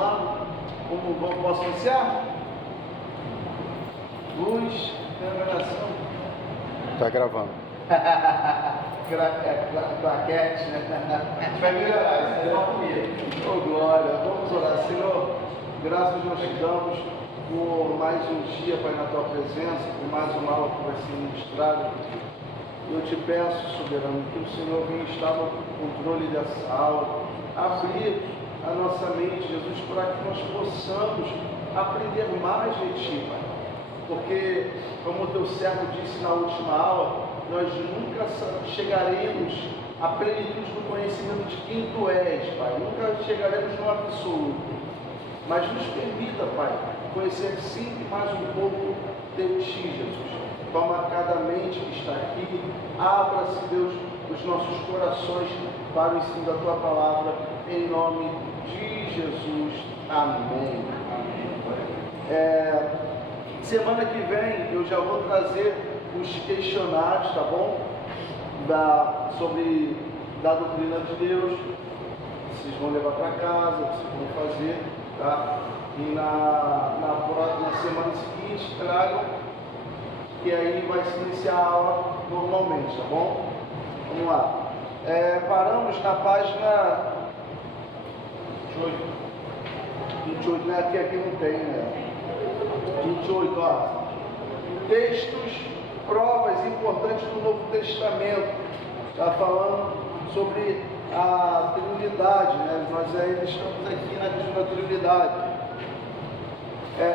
Como posso iniciar? Luz, câmera, Tá gravando. Claquete, né? Vai melhorar, isso é mal comigo. Oh, glória, vamos orar. Senhor, graças nós te damos por mais um dia, Pai, na tua presença, por mais uma aula que vai ser ministrada. Eu te peço, soberano, que o Senhor venha estar no controle dessa aula, abrir a nossa mente, Jesus, para que nós possamos aprender mais de ti, Pai. Porque, como o teu servo disse na última aula, nós nunca chegaremos à plenitude do conhecimento de quem tu és, Pai. Nunca chegaremos no absoluto. Mas nos permita, Pai, conhecer sempre mais um pouco de ti, Jesus. Toma cada mente que está aqui, abra-se, Deus, os nossos corações para o ensino da tua palavra, em nome de Jesus. Amém. Semana que vem eu já vou trazer os questionários, tá bom? Sobre da doutrina de Deus. Vocês vão levar para casa, vocês vão fazer, tá? E na semana seguinte tragam, que aí vai se iniciar a aula normalmente, tá bom? Vamos lá. Paramos na página 28, né? Aqui não tem, né? 28, ó. Textos, provas importantes do Novo Testamento. Está falando sobre a Trindade, né? Nós ainda estamos aqui na questão da Trindade.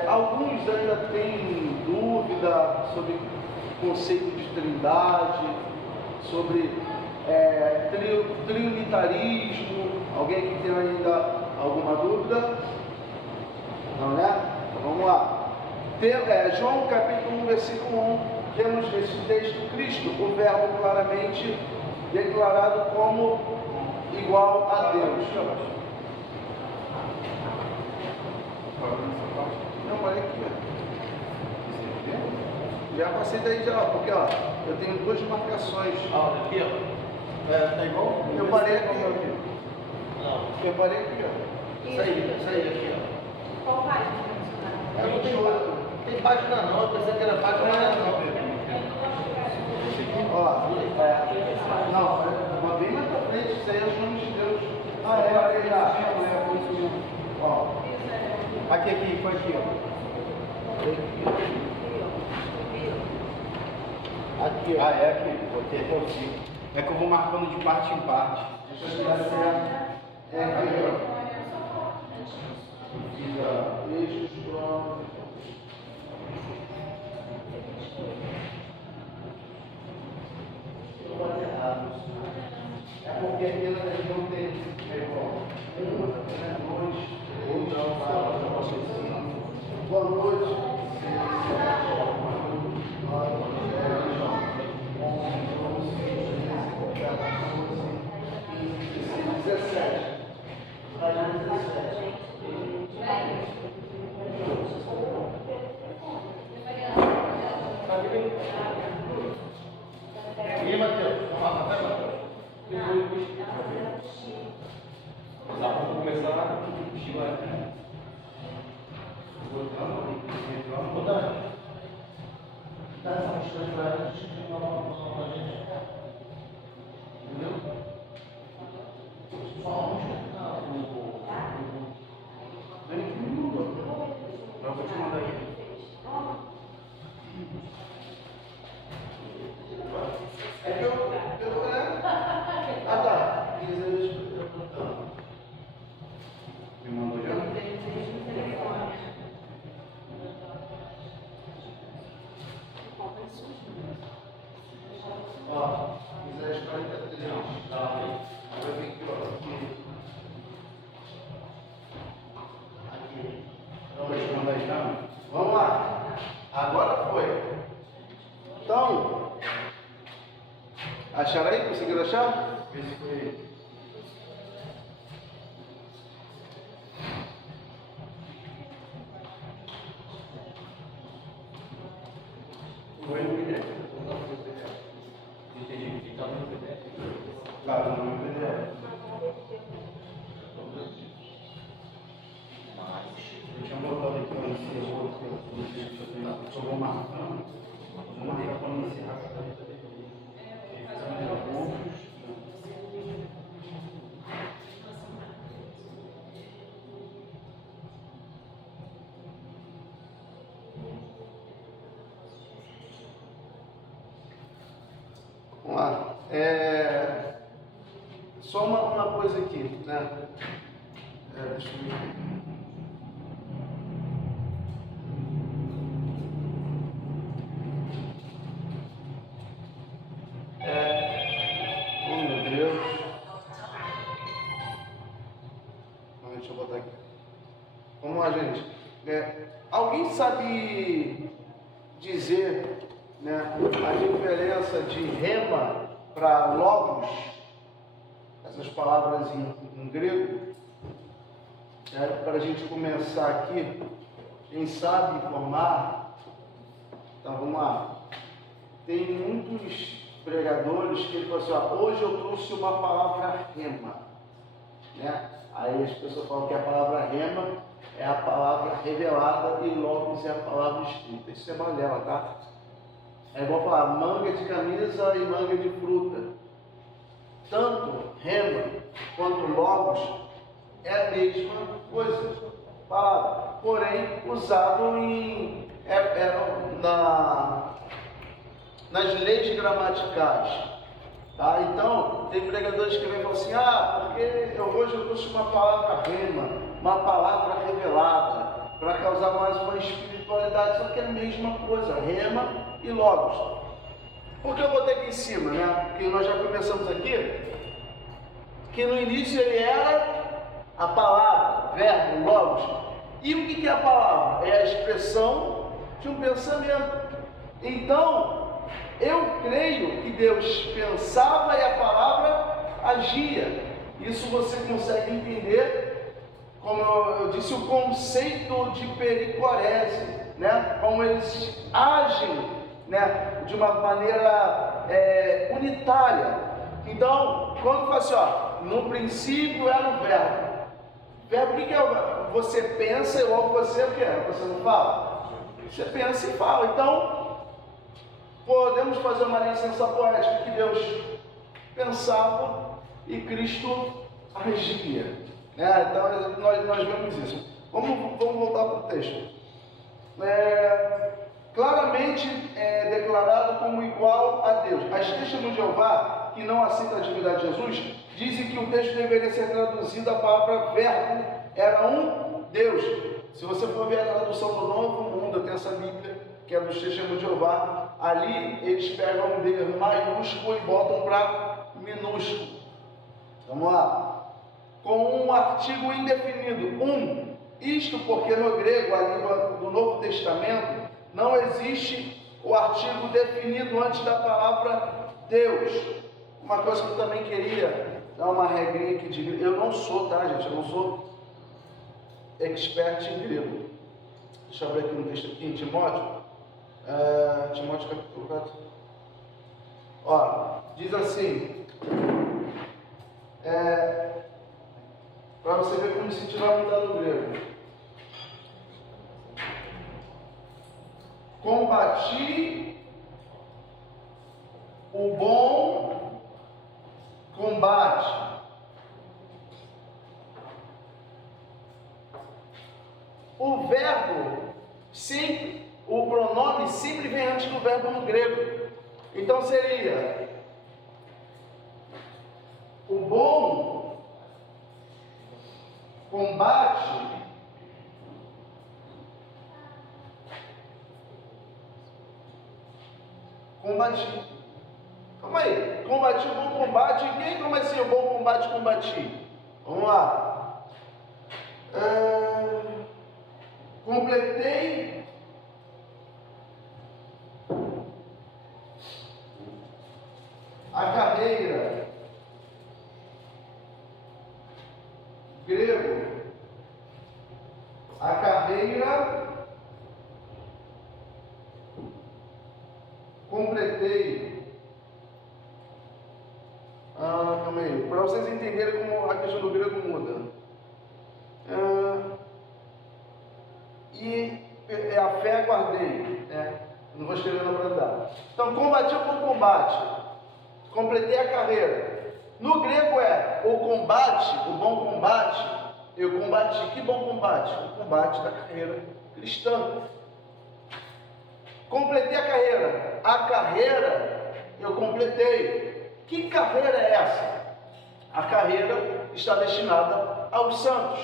Alguns ainda têm dúvida sobre o conceito de Trindade, sobre trinitarismo. Alguém que tem ainda alguma dúvida? Não, né? Então, vamos lá. João capítulo 1, versículo 1, temos nesse texto Cristo, o verbo claramente declarado como igual a Deus. Não, olha aqui, ó. Já passei daí já, porque ó, eu tenho duas marcações. Aqui, ó. Tá igual? Eu parei aqui, ó. Não. Eu parei aqui, ó. Isso aí aqui, ó. Qual página? É 28. Tem página não, eu pensei que era página, não. Ó, não, uma bem mais pra frente, isso aí é os nomes de Deus. Parei lá. Ó. Aqui, foi aqui, ó. Aqui, ó. É aqui, botei consigo. É que eu vou marcando de parte em parte. Deixa eu ver certo. Aqui, ó. Textos, provas. É porque aqui não tem boa noite. E aí, Matheus? Vamos lá, Matheus? Vamos começar a estilar aqui. Rodando. Dá essa mistura pra gente, entendeu? Só vem aqui no Google. Eu vou te mandar aí. É que eu Ah, tá. Me mandou já? Ó, Isaías 43. Tá. Vai vir aqui, ó. Aqui. Então, vai te mandar já? Vamos lá. Agora foi. Então, acharam aí? Conseguiram achar? Vê se foi. Foi no PDF? Entendi. Está no PDF? Claro, no PDF. conhecer outro, eu vou marcar para iniciar. Vamos lá. Só uma coisa aqui, né? Deixa eu ver. Oh, meu Deus. Deixa eu botar aqui. Vamos lá, gente. Alguém sabe dizer, né, a diferença de rema para logos? Essas palavras em grego? Para a gente começar aqui, quem sabe informar? Então vamos lá. Tem muitos pregadores que ele falou assim, hoje eu trouxe uma palavra rema, né? Aí as pessoas falam que a palavra rema é a palavra revelada e logos é a palavra escrita. Isso é balela, tá? É igual falar manga de camisa e manga de fruta. Tanto rema quanto logos é a mesma coisa, palavra, porém usado nas leis gramaticais, tá? Então tem pregadores que vêm e falam assim, porque hoje eu trouxe uma palavra rema, uma palavra revelada, para causar mais uma espiritualidade, só que é a mesma coisa, rema e logos. Por que eu botei aqui em cima, né? Porque nós já começamos aqui, que no início ele era a palavra, verbo, logos. E o que é a palavra? É a expressão de um pensamento. Então, eu creio que Deus pensava e a palavra agia. Isso você consegue entender, como eu disse, o conceito de pericorese, né? Como eles agem, né? De uma maneira unitária. Então, quando fala assim, no princípio era o verbo. Verbo, o que é o verbo? Você pensa e logo você o que é? Você não fala? Você pensa e fala. Então, podemos fazer uma licença poética que Deus pensava e Cristo agia. Então, nós vemos isso. Vamos voltar para o texto. Claramente declarado como igual a Deus. As testemunhas de Jeová, que não aceitam a divindade de Jesus, dizem que o texto deveria ser traduzido, a palavra verbo era um Deus. Se você for ver a tradução do Novo Mundo, eu tenho essa Bíblia, que é dos testemunhos de Jeová, ali eles pegam um D maiúsculo e botam para minúsculo. Vamos lá. Com um artigo indefinido, isto porque no grego, a língua do Novo Testamento, não existe o artigo definido antes da palavra Deus. Uma coisa que eu também queria dar uma regrinha aqui de grego. Eu não sou, tá, gente? Eu não sou expert em grego. Deixa eu ver aqui no texto aqui, em Timóteo. Timóteo capítulo 4. Diz assim. Para você ver como se tirar mudar do grego. Combati o bom combate. O verbo sempre, o pronome sempre vem antes do verbo no grego. Então seria o bom combate combati. Calma aí. Combati o bom combate. Quem como assim o bom combate combati? Vamos lá. Completei a carreira. Grego. A carreira. Completei. Calma aí. Para vocês entenderem como a questão do grego muda. e a fé guardei. Não vou escrever na verdade. Então, combati o bom combate, completei a carreira. No grego o combate, o bom combate, eu combati. Que bom combate? O combate da carreira cristã. Completei a carreira. A carreira eu completei. Que carreira é essa? A carreira está destinada aos santos.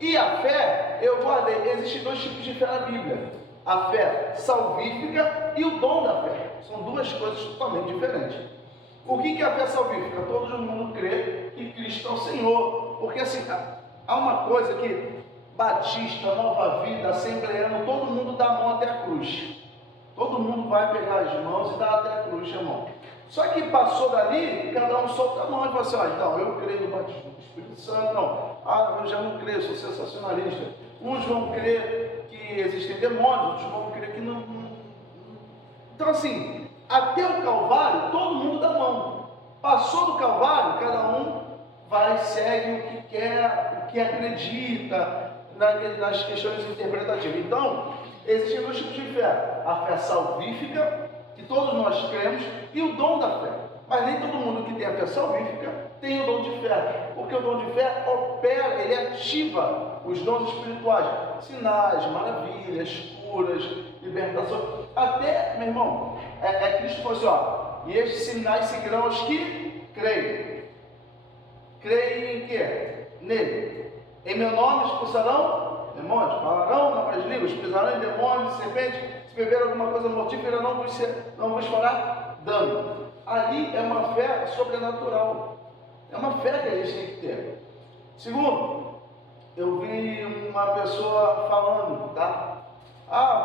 E a fé eu guardei. Existem dois tipos de fé na Bíblia: a fé salvífica e o dom da fé. São duas coisas totalmente diferentes. O que é a fé salvífica? Todo mundo crê que Cristo é o Senhor. Porque assim, há uma coisa que batista, nova vida, assembleano, todo mundo dá a mão até a cruz. Todo mundo vai pegar as mãos e dar até a cruz, irmão. Só que passou dali, cada um solta a mão e fala assim: então, eu creio no batismo do Espírito Santo. Não, eu já não creio, sou sensacionalista. Uns vão crer que existem demônios, outros vão crer que não. Então assim, até o Calvário, todo mundo dá mão. Passou do Calvário, cada um vai, segue o que quer, o que acredita, nas questões interpretativas. Então, existem dois tipos de fé: a fé salvífica, que todos nós cremos, e o dom da fé. Mas nem todo mundo que tem a fé salvífica tem o dom de fé, porque o dom de fé opera, ele ativa os dons espirituais, sinais, maravilhas, curas, libertação. Até, meu irmão, Cristo falou assim: e estes sinais seguirão os que creem. Creem em quê? Nele. Em meu nome expulsarão demônios, falarão novas línguas, pisarão em demônios, serpentes, se beber alguma coisa mortífera não vos fará dano. Ali é uma fé sobrenatural. É uma fé que a gente tem que ter. Segundo, eu vi uma pessoa falando,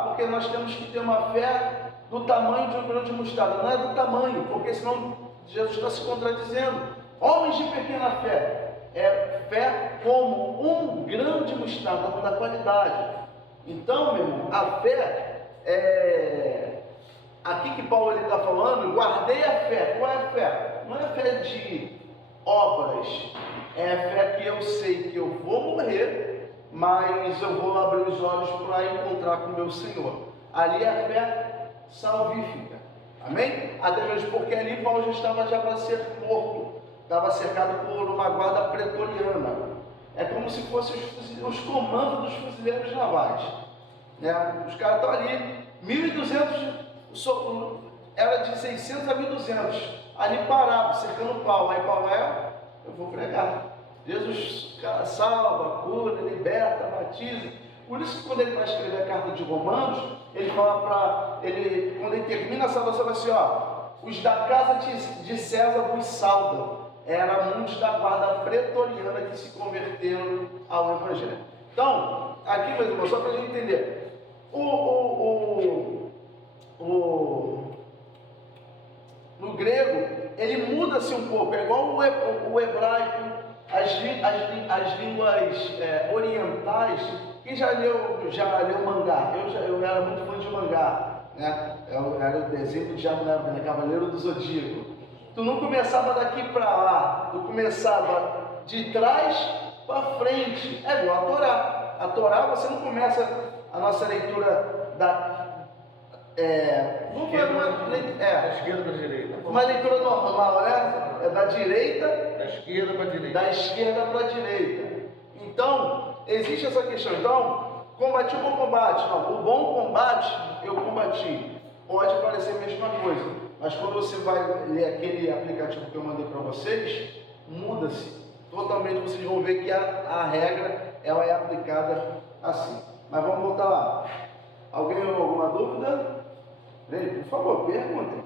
porque nós temos que ter uma fé do tamanho de um grão de mostarda. Não é do tamanho, porque senão Jesus está se contradizendo. Homens de pequena fé. É fé como um grão de mostarda, da qualidade. Então, meu irmão, a fé aqui que Paulo está falando, guardei a fé. Qual é a fé? Não é a fé de obras, é a fé que eu sei que eu vou morrer, mas eu vou abrir os olhos para encontrar com o meu Senhor. Ali é a fé salvífica. Amém? Até mesmo porque ali Paulo já estava para ser morto. Estava cercado por uma guarda pretoriana. É como se fossem os comandos dos fuzileiros navais. Os caras estão ali, 1.200, era de 600 a 1.200, ali parado, cercando Paulo. Aí Paulo eu vou pregar. Jesus salva, cura, liberta, batiza. Por isso que quando ele vai escrever a carta de Romanos, ele fala quando ele termina a salvação, ele fala assim: os da casa de César vos saudam. Eram muitos da guarda pretoriana que se converteram ao Evangelho. Então, aqui, meus irmãos, só para a gente entender, no grego, ele muda-se um pouco, é igual o hebraico, as línguas orientais. Quem já leu mangá? Eu era muito fã de mangá, era o desenho do Diabo, né? Cavaleiro do Zodíaco. Tu não começava daqui para lá, tu começava de trás para frente. É igual a Torá. A Torá você não começa a nossa leitura da esquerda para a direita. Uma leitura normal, né? É da direita. Da esquerda para a direita. Da esquerda para a direita. Então, existe essa questão. Então, combati o bom combate. Não, o bom combate eu combati. Pode parecer a mesma coisa. Mas quando você vai ler aquele aplicativo que eu mandei para vocês, muda-se totalmente. Vocês vão ver que a regra ela é aplicada assim. Mas vamos voltar lá. Alguém tem alguma dúvida? Por favor, perguntem.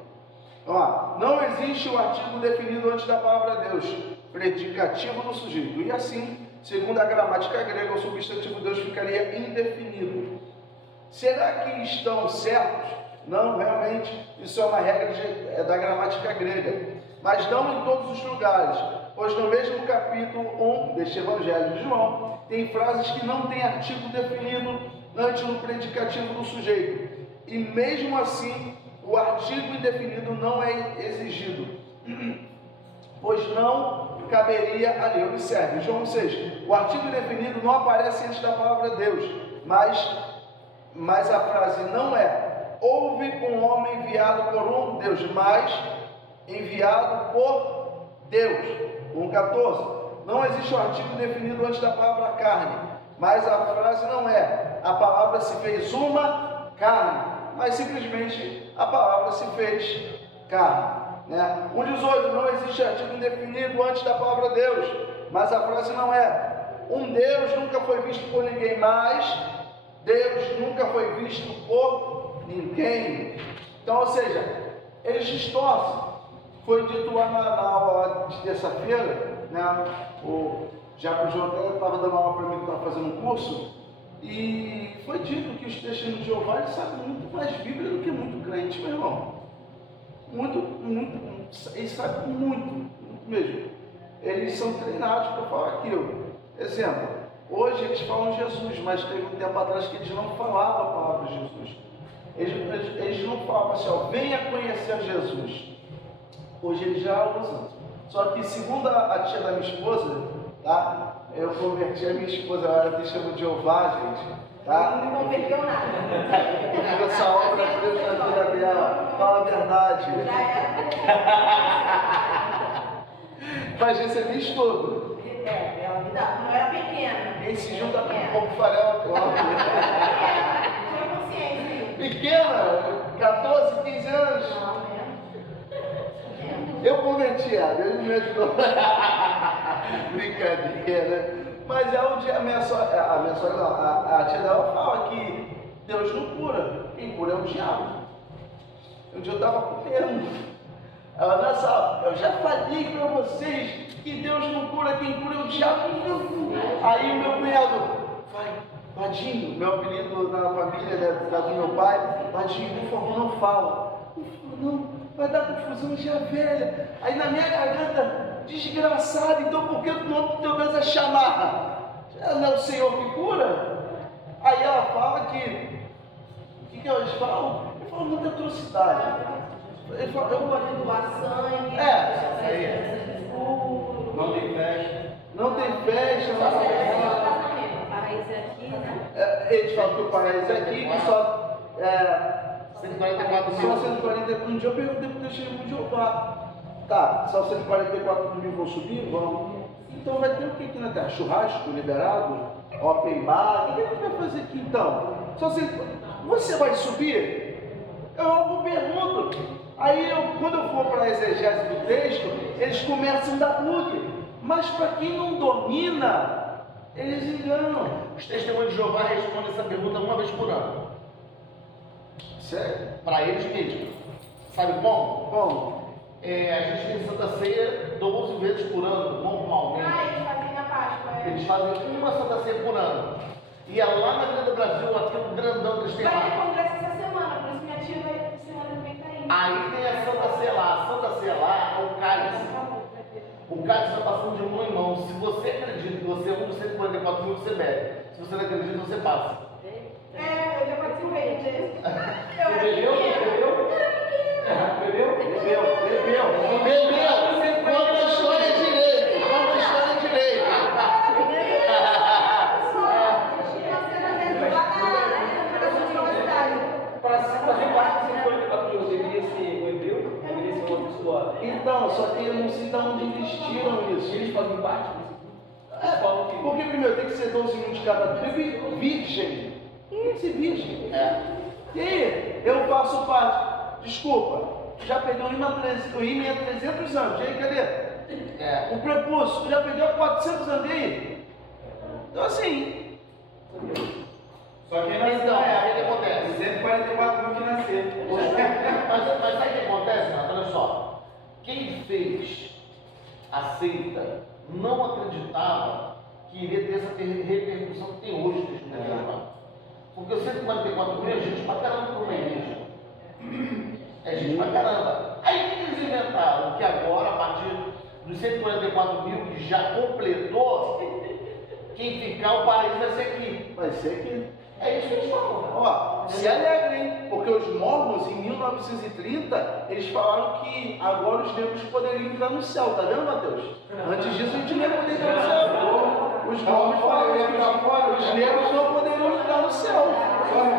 Então, não existe o artigo definido antes da palavra Deus, predicativo do sujeito. E assim, segundo a gramática grega, o substantivo Deus ficaria indefinido. Será que estão certos? Não, realmente, isso é uma regra da gramática grega, mas não em todos os lugares, pois no mesmo capítulo 1 deste Evangelho de João, tem frases que não têm artigo definido antes no predicativo do sujeito, e mesmo assim, o artigo indefinido não é exigido, pois não caberia ali. Observe, João 6, o artigo indefinido não aparece antes da palavra Deus, mas mas a frase não é: houve um homem enviado por um Deus, mas enviado por Deus. 1,14. Não existe um artigo definido antes da palavra carne, mas a frase não é: a palavra se fez uma carne, mas simplesmente a palavra se fez carne. 1,18. Não existe artigo indefinido antes da palavra Deus, mas a frase não é: um Deus nunca foi visto por ninguém, mas Deus nunca foi visto por ninguém. Então, ou seja, eles distorcem. Foi dito lá na aula de terça-feira, já que o João estava dando aula para mim, que estava fazendo um curso, e foi dito que os testemunhos de Jeová, eles sabem muito mais Bíblia do que muito crente, meu irmão. Eles sabem muito mesmo. Eles são treinados para falar aquilo. Exemplo, hoje eles falam Jesus, mas teve um tempo atrás que eles não falavam a palavra Jesus. Eles não falavam assim, venha conhecer Jesus. Hoje eles já usam. Só que segundo a tia da minha esposa, tá? Eu converti a minha esposa, ela era testemunha de Jeová, gente. Tá? Não me converteu nada. Fica essa obra de Deus na vida dela. Fala a verdade. Já era. Mas recebi estudo. Ela me dá. Não era pequena. Quem se junta com um pouco farelo, Tinha consciência. pequena, 14, 15 anos. Não, mesmo. Eu converti ela, ele me ajudou. Brincadeira. Mas a tia dela fala que Deus não cura, quem cura é o diabo. Um dia eu estava comendo. Ela, nessa, eu já falei para vocês que Deus não cura, quem cura é o diabo. Aí o meu cunhado, vai, Vadinho, meu apelido na família, né, por causa do meu pai, Vadinho, por favor, não fala. Não, vai dar confusão já velha. Aí na minha garganta, desgraçado, então por que o nome do teu Deus é chamar? Não é o Senhor que cura? Aí ela fala que, o que eles falam? Ele fala muita atrocidade. Ele fala, Eu gosto de doar sangue. Não tem festa. não tem festa, não tem festa. Paraíso é aqui, né? Eles falam que o paraíso é aqui, que só 144 só mil. 144 mil. Eu perguntei para o testemunho de Jeová. Tá, só 144 mil vão subir? Vão. Então vai ter o que aqui na Terra? Churrasco liberado? Open bar? O que a gente vai fazer aqui então? Só você vai subir? Eu pergunto. Aí quando eu for para a exegese do texto, eles começam a dar bug. Mas para quem não domina, eles enganam. Os testemunhos de Jeová respondem essa pergunta uma vez por ano. Sério? Para eles mesmos. Sabe como? Bom, A gente tem Santa Ceia 12 vezes por ano, normalmente. Eles fazem a Páscoa. Eles fazem uma Santa Ceia por ano. E é lá na Avenida do Brasil, aquele grandão que eles têm Vai ter lá. congresso essa semana, por isso minha tia vai semana que vem tá indo. Aí tem a Santa Ceia lá. A Santa Ceia lá é o cálice. O cálice está passando de mão em mão. Se você acredita que você é um dos 144 mil, você bebe. Se você não acredita, você passa. Eu já participei disso. Eu era Bebeu? pequena. Bebeu? Bebeu? bebeu. Conta a história direito. Conta a história direito. Para fazer parte do 144 mil, deveria ser o hebreu? Deveria ser uma pessoa. Então, só que eu não sei de onde eles tiram isso. Eles fazem parte disso aqui? Falam que. Porque primeiro tem que ser 12 mil de cada tribo e virgem. Tem que ser virgem. E aí, eu faço parte. Desculpa, já perdeu o imã há 300 anos. E aí, cadê? O prepúcio já perdeu há 400 anos. E aí? Então assim. Só que Então, o que acontece? 144 mil que nasceram. Mas sabe o que acontece, Renato? Olha só. Quem fez a seita não acreditava que iria ter essa repercussão que tem hoje nesse mundo. Porque os 144 mil é gente pra caramba para uma igreja. É gente pra caramba. Aí o que eles inventaram? Que agora, a partir dos 144 mil que já completou, quem ficar, o paraíso vai ser aqui. Vai ser que. É isso que eles falam. Ó, se alegrem, porque os mormons em 1930 eles falaram que agora os negros poderiam entrar no céu, tá vendo, Mateus? Antes disso a gente não ia poder entrar no céu. Os mormons falaram que os negros não poderiam entrar no céu. Só no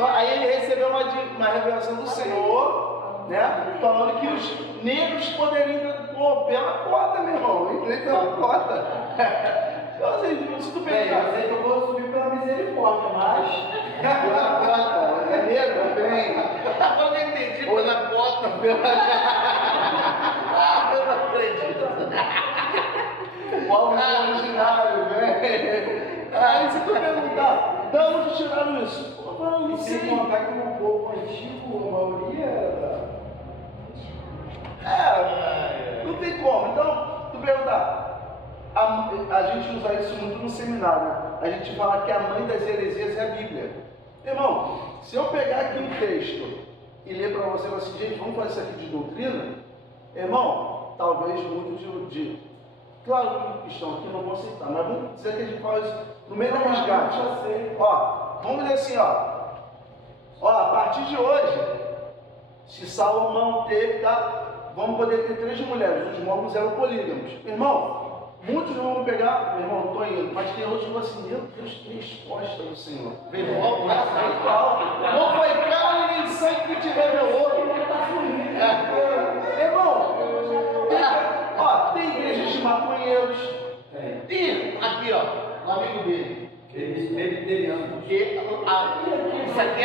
Aí ele recebeu uma revelação do Senhor, né? Falando que os negros poderiam entrar pela cota, meu irmão. Entrei pela cota. Então, assim, se tu pegar. Eu sei que eu vou subir pela misericórdia, mas. Pela cota, é negro? Vem. Agora eu entendi pela cota, eu não acredito. Qual é o originário, velho? Aí se tu perguntar, de onde tiraram isso? Pô, eu não Sem sei. contar que o povo antigo, a maioria era. Não tem como. Então, tu perguntar, a gente usa isso muito no seminário, né? A gente fala que a mãe das heresias é a Bíblia. Irmão, se eu pegar aqui um texto e ler para você assim, gente, vamos fazer isso aqui de doutrina, irmão, talvez muitos de claro que estão aqui não vão aceitar, mas vamos dizer que a gente faz isso no meio da resgate. Ó, vamos dizer assim, ó, a partir de hoje, se Salomão teve, tá? Vamos poder ter 3 mulheres, os mormons eram polígamos. Irmão, muitos não vão pegar, meu irmão, estou indo, mas tem outros que vão assim, meu Deus, que resposta do Senhor. Veio logo, né? Não foi carne nem sangue que te revelou. Irmão, tem igrejas de maconheiros. E aqui, ó, o amigo dele. Eles prebiterianos. Isso aqui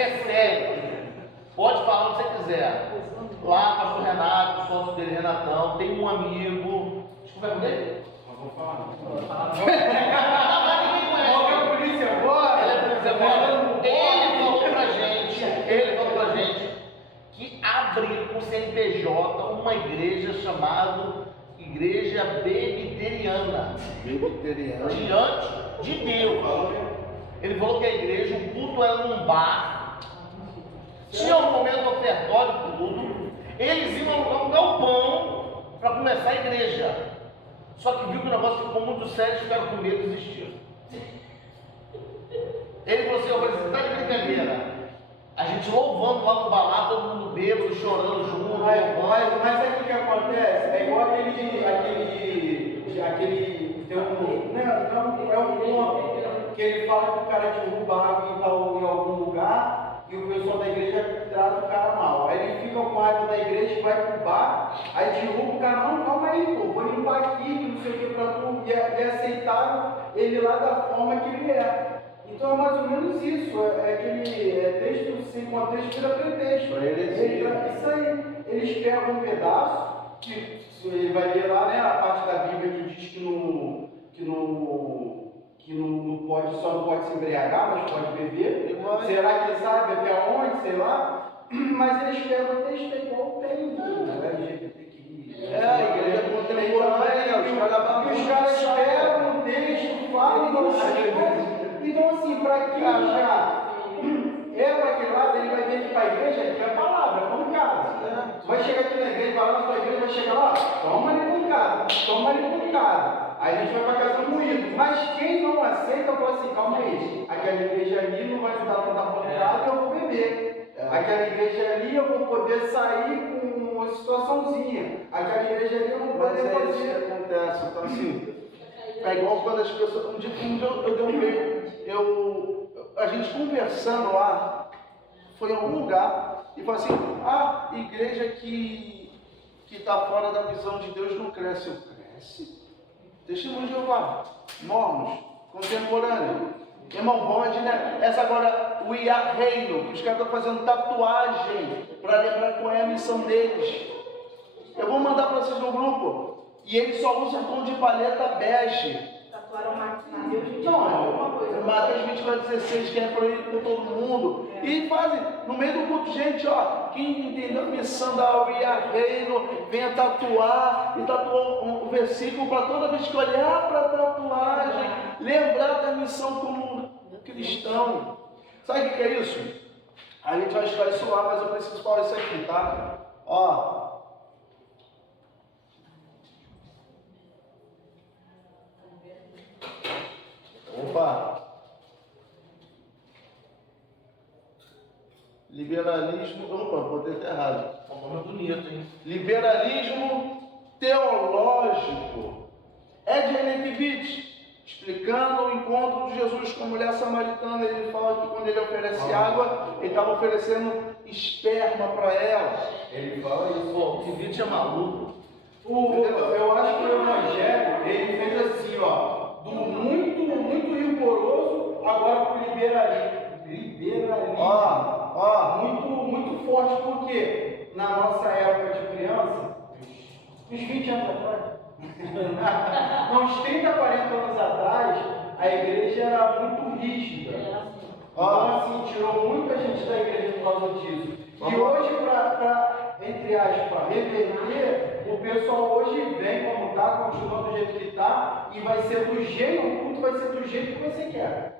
é sério. Pode falar o que você quiser. Lá, pastor Renato, sócio dele, Renatão, tem um amigo. Desculpa, é com ele? Não vou falar não. Ninguém conhece. Qual que é a polícia agora? Ele é polícia agora. Ele falou pra gente que abriu com o CNPJ uma igreja chamada Igreja Bebiteriana. Diante de Deus. Ele falou que a igreja, o culto era num bar, tinha um momento ofertório e tudo. Eles iam alugar um galpão para começar a igreja. Só que viu que o negócio ficou muito sério e ficaram com medo e desistiram. Ele falou assim, eu falei assim, tá de brincadeira. A gente louvando lá no balão, todo mundo bêbado, chorando junto. Mas sabe o que acontece? É igual aquele tem não é um conto que ele fala que o cara derruba água em algum lugar e o pessoal da igreja trata o cara mal. Aí ele fica com a água da igreja e vai pro bar, aí derruba o cara, não, calma aí, pô, vou limpar aqui, não sei o que pra tu, e aceitaram ele lá da forma que ele é. Então é mais ou menos isso, é aquele texto sem contexto vira pretexto. Isso aí, eles pegam um pedaço, que ele vai ler lá, né, a parte da Bíblia que diz que não pode, só não pode se embriagar, mas pode beber. Será que ele sabe até onde, sei lá? Mas eles pegam o texto igual tem, LGBTQI. A igreja contemporânea, os caras pegam o texto, falam isso. Então, assim, para quem já é para aquele lado, ele vai ver que para a igreja aqui é a palavra, é pancada. Vai chegar aqui na igreja, vai lá na sua igreja, vai chegar lá, toma ali pancada. Aí a gente vai para casa moído. Mas quem não aceita, fala assim, calma aí, aquela igreja ali não vai me dar tanta pancada, eu vou beber. Aquela igreja ali eu vou poder sair com uma situaçãozinha. Aquela igreja ali eu vou poder fazer. Isso que acontece, então assim. É igual quando as pessoas. Um dia eu dei um meio. A gente conversando lá, foi em algum lugar, e falou assim: igreja que está fora da visão de Deus não cresce. Eu cresce? Testemunho de Jeová, mormons, contemporâneo. Irmão, pode, né? Essa agora, o IA Reino, que os caras estão fazendo tatuagem para lembrar qual é a missão deles. Eu vou mandar para vocês no grupo. E eles só usam tom de paleta bege. Tatuaram Mateus 24, Não, alguma coisa. Mateus 24:16, que é proibido por todo mundo. E fazem, no meio do culto, gente, quem entendeu a missão da Uia Reino, venha tatuar, e tatuou um versículo para toda vez que olhar para a tatuagem, lembrar da missão como cristão. Sabe o que é isso? A gente vai estudar isso lá, mas eu preciso falar isso aqui, tá? Liberalismo, botei até errado. O nome é bonito, hein? Liberalismo teológico. Ed Renekiewicz explicando o encontro de Jesus com a mulher samaritana, ele fala que quando ele oferece água, ele estava oferecendo esperma para ela. Ele fala isso. Pô, o vídeo é maluco. Eu acho que o Evangelho, ele fez assim, ó, do muito rigoroso, agora para o liberalismo. Muito forte, porque na nossa época de criança, uns 20 anos atrás, não, uns 30, 40 anos atrás, a igreja era muito rígida. Então, assim, tirou muita gente da igreja por causa disso. E hoje, para, entre aspas, reverter, o pessoal hoje vem como está, continua do jeito que está, e vai ser do jeito, o culto vai ser do jeito que você quer.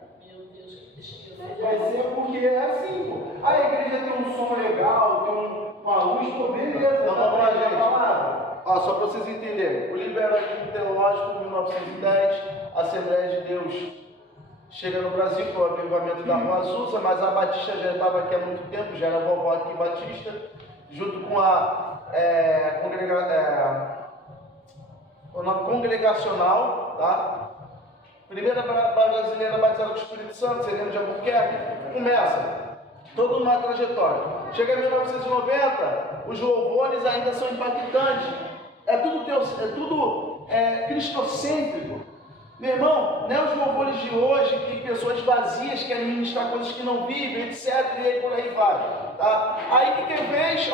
Vai ser porque é assim, pô. A igreja tem um som legal, tem uma luz, pô, beleza. Então vamos lá, gente. Palavra. Só para vocês entenderem, o liberalismo teológico, 1910, a Assembleia de Deus chega no Brasil com o avivamento da Rua Azusa, mas a Batista já estava aqui há muito tempo, já era vovó aqui Batista, junto com a congregacional, tá? Primeira brasileira batizada com o Espírito Santo, Sereno de Albuquerque, começa toda uma trajetória. Chega em 1990, os louvores ainda são impactantes, é tudo cristocêntrico. Meu irmão, não é os louvores de hoje que pessoas vazias querem ministrar coisas que não vivem, etc. E aí por aí vai. Tá? Aí o que fez?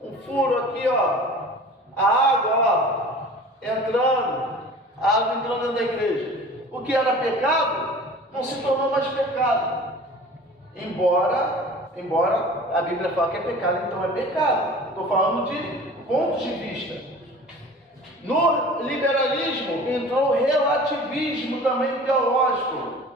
Um furo aqui, ó. A água, entrando. A água entrando dentro da igreja. O que era pecado, não se tornou mais pecado. Embora a Bíblia fala que é pecado, então é pecado. Estou falando de pontos de vista. No liberalismo entrou o relativismo também teológico.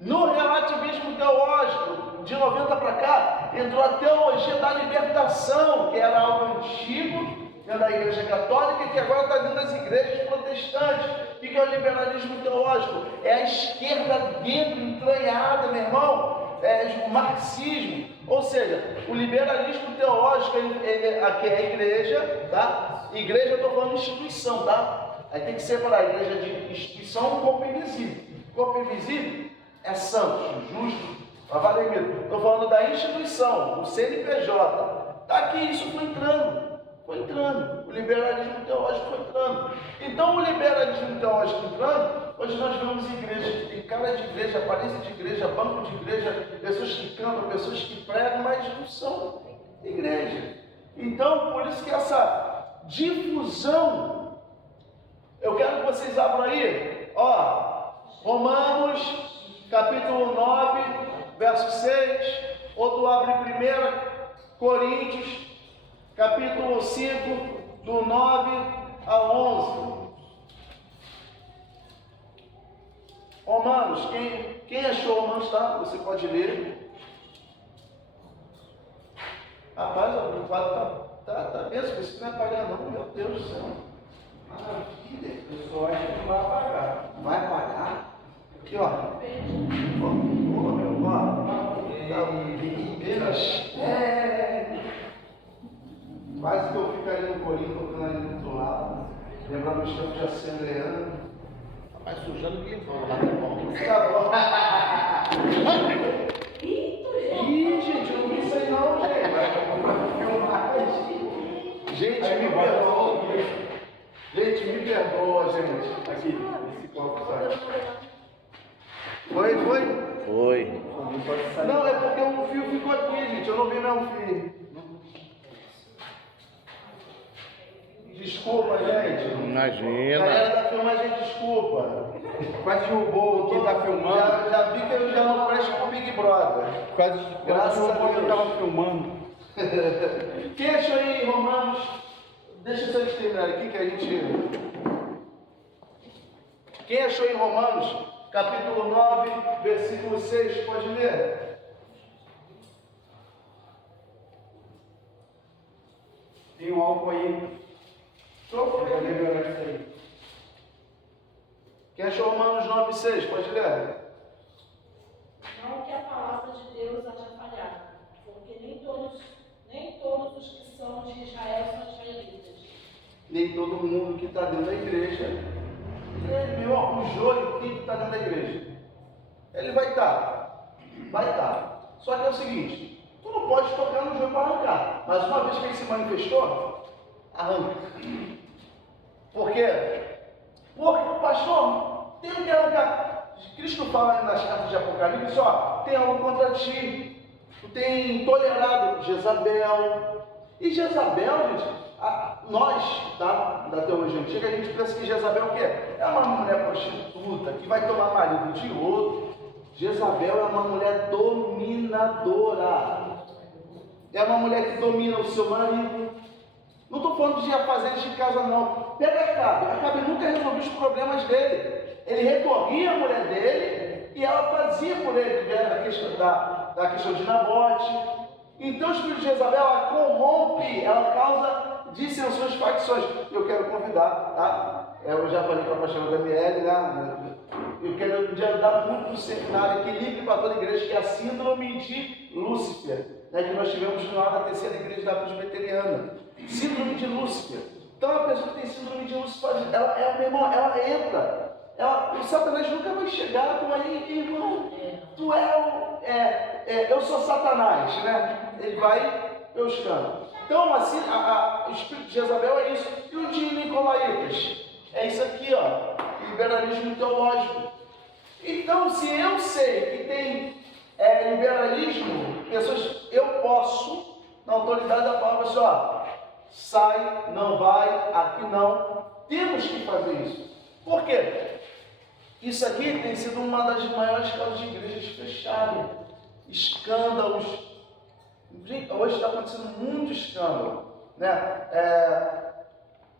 No relativismo teológico, de 90 para cá, entrou a teologia da libertação, que era algo antigo dentro da igreja católica, que agora está dentro das igrejas protestantes. O que é o liberalismo teológico? É a esquerda dentro, entranhada, meu irmão. É o marxismo, ou seja, o liberalismo teológico, aqui é a igreja, tá? Igreja, eu estou falando de instituição, tá? Aí tem que separar a igreja de instituição e corpo invisível. Corpo invisível é santo, justo, mas vale mesmo. Estou falando da instituição, o CNPJ. Tá aqui, isso foi entrando. O liberalismo teológico foi entrando. Então, o liberalismo teológico entrando, hoje nós vemos igrejas que tem cara de igreja, aparência de igreja, banco de igreja, pessoas que cantam, pessoas que pregam, mas não são igreja. Então, por isso que essa difusão, eu quero que vocês abram aí, Romanos, capítulo 9, verso 6, ou tu abre 1 Coríntios, capítulo 5, do 9 a 11. Romanos, quem achou Romanos, tá? Você pode ler. Rapaz, o quadro tá mesmo, isso não é pagar não, meu Deus do céu. Maravilha. Eu só acho que não vai pagar. Vai pagar? Aqui, ó. Quase que eu ficaria no corinho tocando ali do outro lado. Lembrando os tempos de assembleando. Rapaz, sujando que vão lá, tá bom. Tá bom. Ih, gente, eu não vi isso aí não, gente. Vai filmar. Gente, me perdoa. Gente, me perdoa, gente. Aqui, esse copo sai. Foi? Foi. Não, é porque o fio ficou aqui, gente. Eu não vi não o fio. Desculpa, gente. Imagina. Galera da filmagem, desculpa. Quase derrubou quem tá filmando. Já vi que eu já não presto pro Big Brother. Quase Graças a derrubou quem Deus. tava filmando. Quem achou aí Romanos? Deixa eu só terminar aqui que a gente... Quem achou em Romanos, capítulo 9, versículo 6, pode ler? Tem um álcool aí. Só liberar isso aí. Quem achou Romanos 9, 6, pode ler? Não que a palavra de Deus haja falhado, porque nem todos os que são de Israel são israelitas. Nem todo mundo que está dentro da igreja Meu irmão, o joio tem que estar dentro da igreja. Ele vai estar. Vai estar. Só que é o seguinte, tu não pode tocar no joio para arrancar. Mas uma vez que ele se manifestou, arranca. Por quê? Porque, pastor, tem que arrancar. Cristo fala nas cartas de Apocalipse, ó, tem algo contra ti. Tu tem tolerado Jezabel. E Jezabel, gente, nós, tá, da teologia antiga, a gente pensa que Jezabel o quê? É uma mulher prostituta que vai tomar marido de outro. Jezabel é uma mulher dominadora. É uma mulher que domina o seu marido. Não estou falando de afazeres de casa, não. Pega Acabe nunca resolveu os problemas dele. Ele recorria à mulher dele e ela fazia por ele, da questão de Nabote. Então o espírito de Jezabel, ela corrompe, ela causa dissensões, facções. Eu quero convidar, tá? Eu já falei com a pastora Daniele, né? Eu quero dar muito no seminário Equilíbrio para toda a igreja, que é a síndrome de Lúcifer, né? Que nós tivemos lá na terceira igreja da Presbiteriana. Síndrome de Lúcifer. Então a pessoa que tem síndrome de Lúcifer, meu irmão, ela entra. O Satanás nunca vai chegar com aí, irmão, tu eu sou Satanás, né? Ele vai pescando. Então, assim, o espírito de Jezabel é isso. E o de Nicolaitas? É isso aqui, ó, liberalismo teológico. Então, se eu sei que tem liberalismo, pessoas, eu posso, na autoridade da palavra, assim, ó, sai, não vai, aqui não. Temos que fazer isso. Por quê? Isso aqui tem sido uma das maiores causas de igrejas fecharem. Escândalos. Gente, hoje está acontecendo muito escândalo. Né?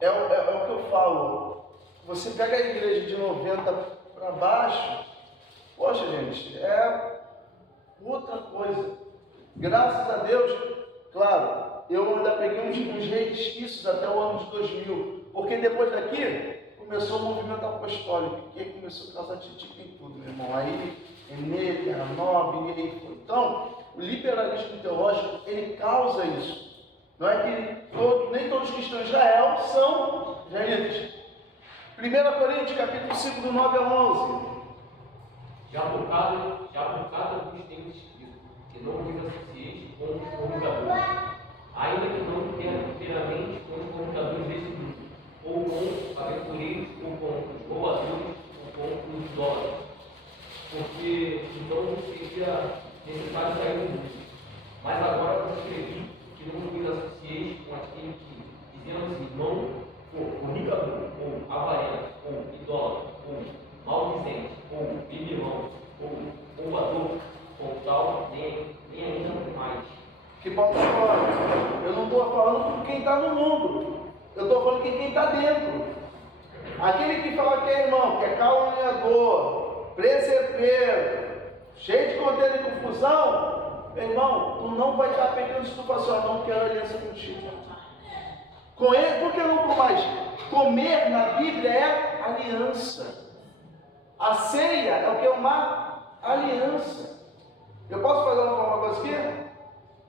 É o que eu falo. Você pega a igreja de 90 para baixo, poxa gente, é outra coisa. Graças a Deus, claro, eu ainda peguei uns resquícios até o ano de 2000, porque depois daqui começou o movimento apostólico, que começou a causar titico em tudo, meu irmão. Aí, Enê, Terra Nova, e aí foi. Então, o liberalismo teológico, ele causa isso. Não é que nem todos os cristãos de Israel são israelitas. 1 Coríntios, capítulo 5, do 9 a 11. Já por cada vos tenho escrito, que não vos associeis com os fornicadores, ainda que não tenham inteiramente com os fornicadores desse mundo, ou com aventureiros, ou com os roubadores, ou com os idólatras. Porque então seria necessário sair do mundo. Mas agora vos escrevi que não vos associeis com aquele que, dizendo assim, não for fornicador, ou avarento, ou idólatra, ou maldizente, ou beberrão, ou roubador, com tal, nem ainda mais. Que Paulo está falando? Eu não estou falando com quem está no mundo. Eu estou falando com quem está dentro. Aquele que fala que é irmão, que é caluniador, presepeiro, cheio de conteúdo e confusão, meu irmão, tu não vai estar pecando se tu falar assim, eu não quero aliança contigo. Com ele, por que não com mais? Comer na Bíblia é aliança. A ceia é o que? Uma aliança. Eu posso fazer uma coisa aqui?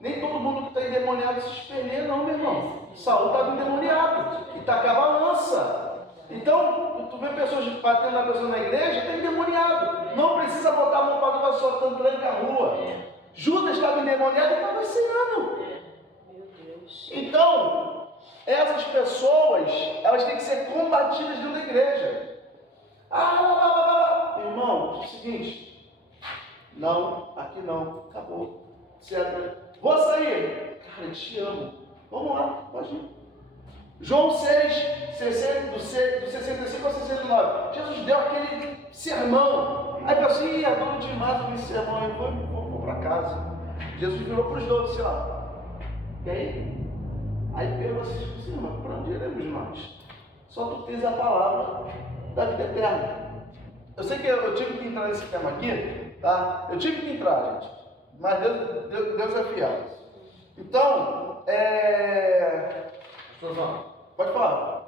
Nem todo mundo que está endemoniado se espelha, não, meu irmão. Saul estava endemoniado e tacava a lança. Então, tu vê pessoas batendo na pessoa na igreja, está endemoniado. Não precisa botar a mão para a vassoura, tranca a rua. Judas estava endemoniado e estava ceando. Então, essas pessoas, elas têm que ser combatidas dentro da igreja. Meu irmão, é o seguinte, não, aqui não, acabou, certo? Vou sair, cara, eu te amo, vamos lá, pode ir. João 6, do 65 ao 69, Jesus deu aquele sermão, aí pensou assim, adoro demais aquele sermão, eu vou para casa. Jesus virou para os 12, assim, ó, e aí perguntou assim, irmão, para onde iremos nós? Só tu tens a palavra da vida eterna. Eu sei que eu tive que entrar nesse tema aqui, tá? Eu tive que entrar, gente, mas Deus é fiel. Então, Pastorzão, pode falar.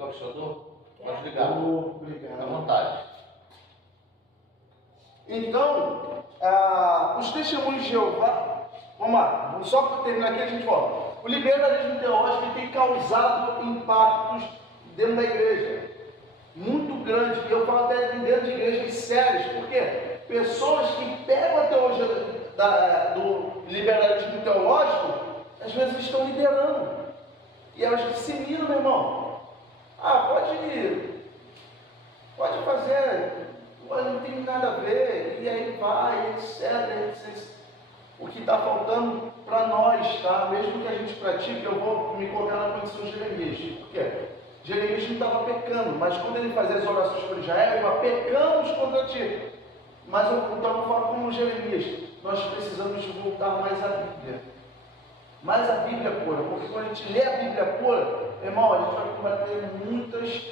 ligar o senador? Pode ligar. Obrigado. Fica à vontade. Então, os testemunhos de Jeová, vamos lá, só para terminar aqui a gente fala. O liberalismo teológico tem causado impactos dentro da igreja muito grande, e eu falo até dentro de igrejas sérias, porque pessoas que pegam a teologia do liberalismo teológico, às vezes estão liderando, e elas disseminam, meu irmão, pode fazer, não tem nada a ver, e aí vai, etc. O que está faltando para nós, tá? Mesmo que a gente pratique, eu vou me colocar na condição de Jeremias. Por quê? Jeremias não estava pecando, mas quando ele fazia as orações por Israel, ele falava, pecamos contra ti. Mas então eu falo como Jeremias, nós precisamos voltar mais à Bíblia. Mais a Bíblia pura, porque quando a gente lê a Bíblia pura, irmão, a gente vai combater muitas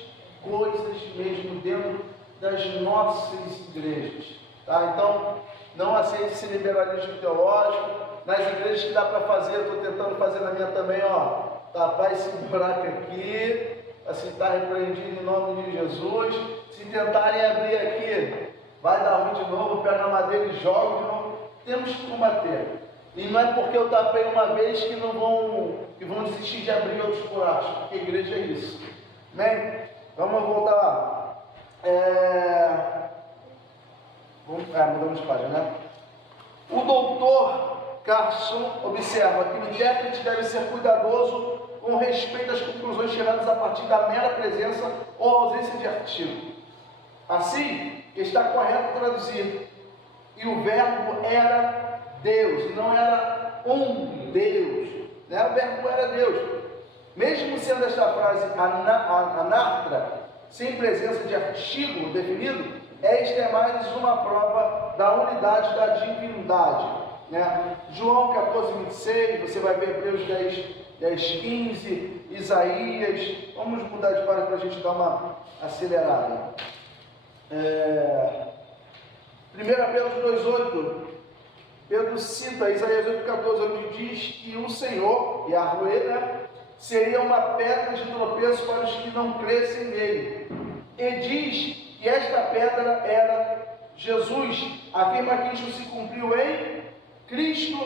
coisas mesmo dentro das nossas igrejas, tá? Então, não aceite esse liberalismo teológico. Nas igrejas que dá para fazer, eu estou tentando fazer na minha também, tapar esse buraco aqui, assim está repreendido em nome de Jesus. Se tentarem abrir aqui, vai dar ruim de novo, pega a madeira e joga de novo. Temos que combater. E não é porque eu tapei uma vez que vão desistir de abrir outros buracos, porque a igreja é isso. Amém? Vamos voltar lá. Mudamos de página, né? O doutor Carson observa que o intérprete deve ser cuidadoso com respeito às conclusões tiradas a partir da mera presença ou ausência de artigo. Assim, está correto traduzir. E o verbo era Deus, e não era um Deus, né? O verbo era Deus. Mesmo sendo esta frase anartra, sem presença de artigo definido, esta é mais uma prova da unidade da divindade, né? João 14:26, você vai ver Hebreus 10:15, Isaías. Vamos mudar de página para a gente dar uma acelerada. 1 Pedro 2:8, Pedro cita Isaías 8:14, onde diz que o Senhor, Yahweh, né, seria uma pedra de tropeço para os que não crescem nele. E diz que esta pedra era Jesus. Afirma que isto se cumpriu em Cristo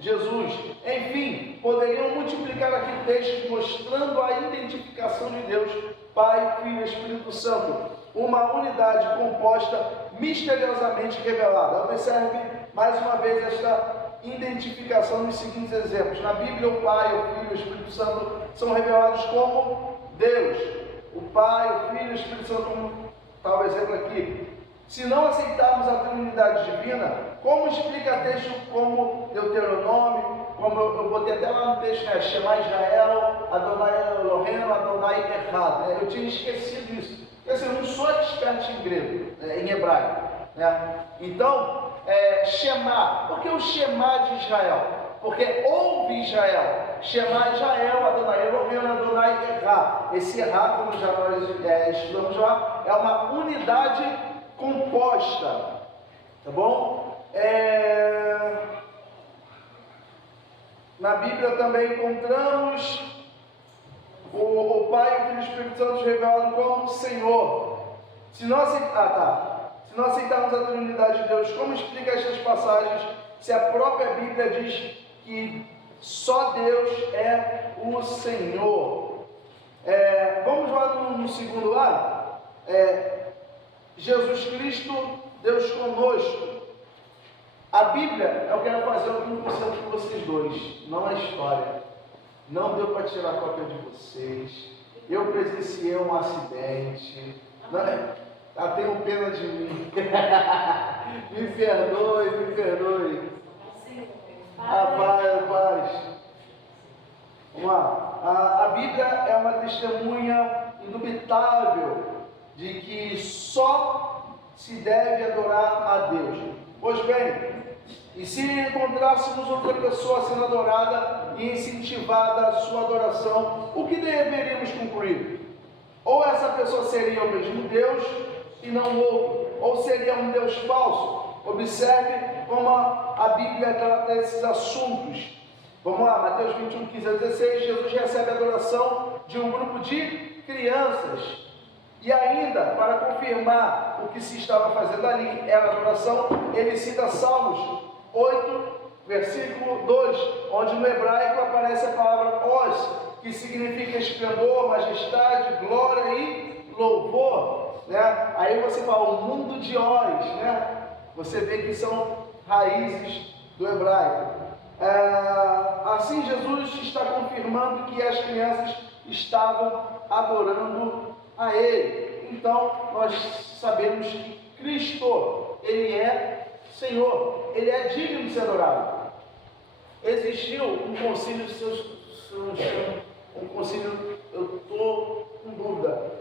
Jesus. Enfim, poderiam multiplicar aqui textos mostrando a identificação de Deus, Pai, Filho e Espírito Santo. Uma unidade composta, misteriosamente revelada. Observe mais uma vez esta identificação nos seguintes exemplos. Na Bíblia, o Pai, o Filho e o Espírito Santo são revelados como Deus. O Pai, o Filho e o Espírito Santo, como está o exemplo aqui. Se não aceitarmos a Trindade Divina, como explica texto como Deuteronômio, como eu botei até lá no texto, né? Shema Israel, Adonai Elohim, Adonai Echad, né? Eu tinha esquecido isso. Quer dizer, eu não sou expert em grego, em hebraico, né? Então, Shema, por que o Shema de Israel? Porque ouve Israel, Shema Israel, Adonai Elohim, Adonai Echad. Esse Echad, como já nós estudamos lá, é uma unidade composta, tá bom? Na Bíblia também encontramos o Pai e o Filho e o Espírito Santo revelado como Senhor. Se não aceitarmos a Trindade de Deus, como explica estas passagens, se a própria Bíblia diz que só Deus é o Senhor? Vamos lá no segundo lado. Jesus Cristo, Deus conosco. A Bíblia, eu quero fazer um 1% com vocês dois, não a história. Não deu para tirar cópia de vocês. Eu presenciei um acidente. Tenho pena de mim. Me perdoe. Rapaz. Vamos lá. A Bíblia é uma testemunha indubitável de que só se deve adorar a Deus. Pois bem, e se encontrássemos outra pessoa sendo adorada e incentivada a sua adoração, o que deveríamos concluir? Ou essa pessoa seria o mesmo Deus e não outro, ou seria um Deus falso. Observe como a Bíblia trata esses assuntos. Vamos lá, Mateus 21:15-16, Jesus recebe a adoração de um grupo de crianças. E ainda, para confirmar o que se estava fazendo ali, era adoração, ele cita Salmos 8, versículo 2, onde no hebraico aparece a palavra Os, que significa esplendor, majestade, glória e louvor. né? Aí você fala o mundo de Oz, né? Você vê que são raízes do hebraico. Assim Jesus está confirmando que as crianças estavam adorando a Ele. Então nós sabemos que Cristo, Ele é Senhor, Ele é digno de ser adorado. Existiu um concílio, eu estou com dúvida,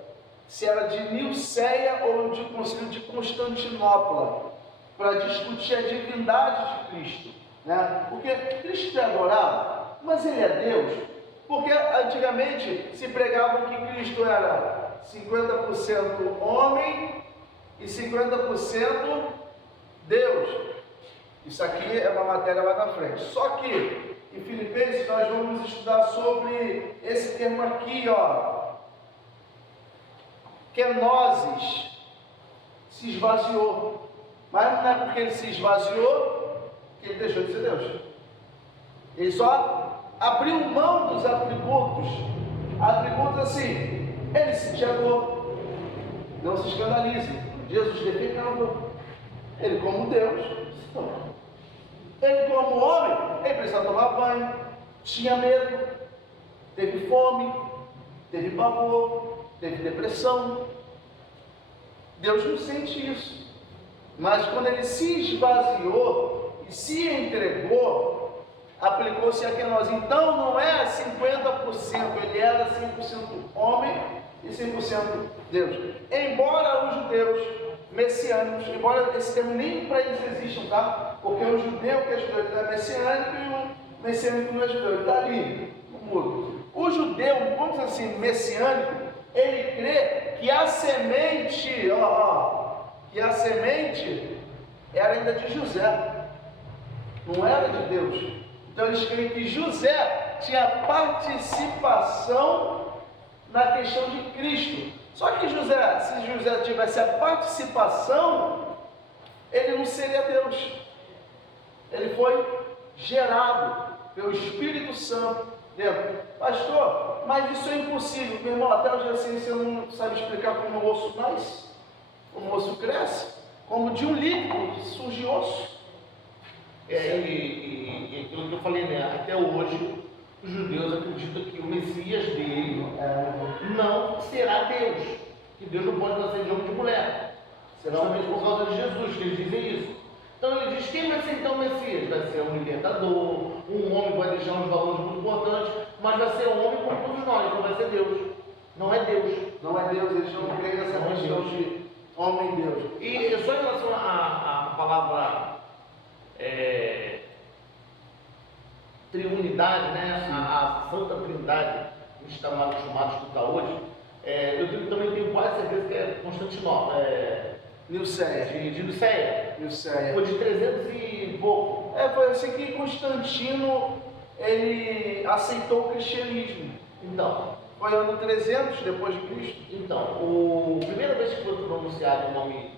se era de Nicéia ou de concílio de Constantinopla, para discutir a divindade de Cristo, né? Porque Cristo é adorado, mas Ele é Deus, porque antigamente se pregava que Cristo era 50% homem e 50% Deus. Isso aqui é uma matéria lá na frente. Só que em Filipenses nós vamos estudar sobre esse termo aqui, ó. Kenosis, se esvaziou. Mas não é porque ele se esvaziou que ele deixou de ser Deus. Ele só abriu mão dos atributos. Atributos assim, ele se enxergou. Não se escandalize. Jesus defecava. Ele como Deus. Ele como homem, ele precisava tomar banho, tinha medo, teve fome, teve pavor, teve depressão. Deus não sente isso. Mas quando ele se esvaziou e se entregou, aplicou-se a nós. Então não é 50%, ele era 100% homem e 100% Deus. Embora os judeus messiânicos, embora esse termo nem para eles existam, tá? Porque o judeu que é judeu ele é messiânico e o messiânico não é judeu, ele está ali, no muro. O judeu, vamos dizer assim, messiânico, ele crê que a semente, que a semente era ainda de José, não era de Deus. Então eles creem que José tinha participação na questão de Cristo. Só que José, se José tivesse a participação, ele não seria Deus. Ele foi gerado pelo Espírito Santo dentro. Pastor, mas isso é impossível. Meu irmão, até hoje assim você não sabe explicar como o osso nasce, como o osso cresce, como de um líquido surge osso. E aquilo que eu falei, né? Até hoje os judeus acreditam que o Messias dele não será Deus, que Deus não pode nascer de homem e de mulher, justamente por causa de Jesus, que eles dizem isso. Então ele diz, quem vai ser então o Messias? Vai ser um libertador, um homem que vai deixar uns valores muito importantes, mas vai ser um homem como todos nós, não vai ser Deus. Não é Deus. Não é Deus, eles não creem nessa questão de homem e Deus. E só em relação à palavra triunidade, né? A Santa Trindade, que a gente está acostumado a escutar hoje, eu também tenho quase certeza que é Constantinopla, Nicéia. de Nicéia. Nicéia. Foi de 300 e pouco. Foi assim que Constantino ele aceitou o cristianismo. Então, Foi ano 300 depois de Cristo. Então, a primeira vez que foi pronunciado o nome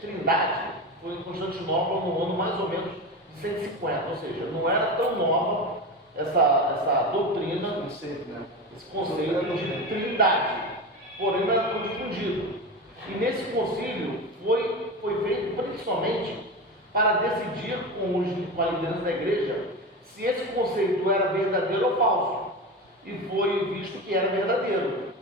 Trindade foi em Constantinopla no ano mais ou menos de 150, ou seja, não era tão nova essa doutrina, Né? esse conceito de Trindade, porém não era tão difundido. E nesse concílio foi feito principalmente para decidir com a liderança da igreja se esse conceito era verdadeiro ou falso. E foi visto que era verdadeiro.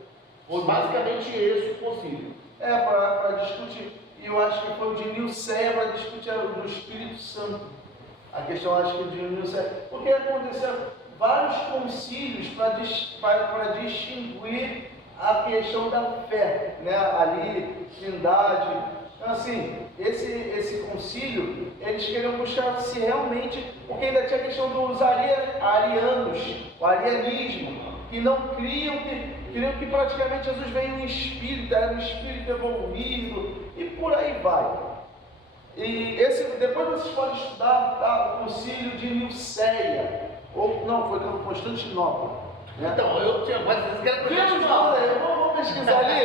Foi basicamente esse o concílio. Para discutir. E eu acho que foi o de Nicéia para discutir do Espírito Santo. A questão, acho que de Nicéia. Porque aconteceram vários concílios para distinguir a questão da fé, né? Ali, Trindade. Então, assim, esse concílio, eles queriam buscar se realmente, porque ainda tinha a questão dos arianos, o arianismo, que não criam que praticamente Jesus veio em espírito, era um espírito evoluído, e por aí vai. E depois vocês podem estudar o concílio de Nicéia, ou não, foi Constantinopla. Então, eu tinha quase certeza que era Constantinopla. Vamos pesquisar ali.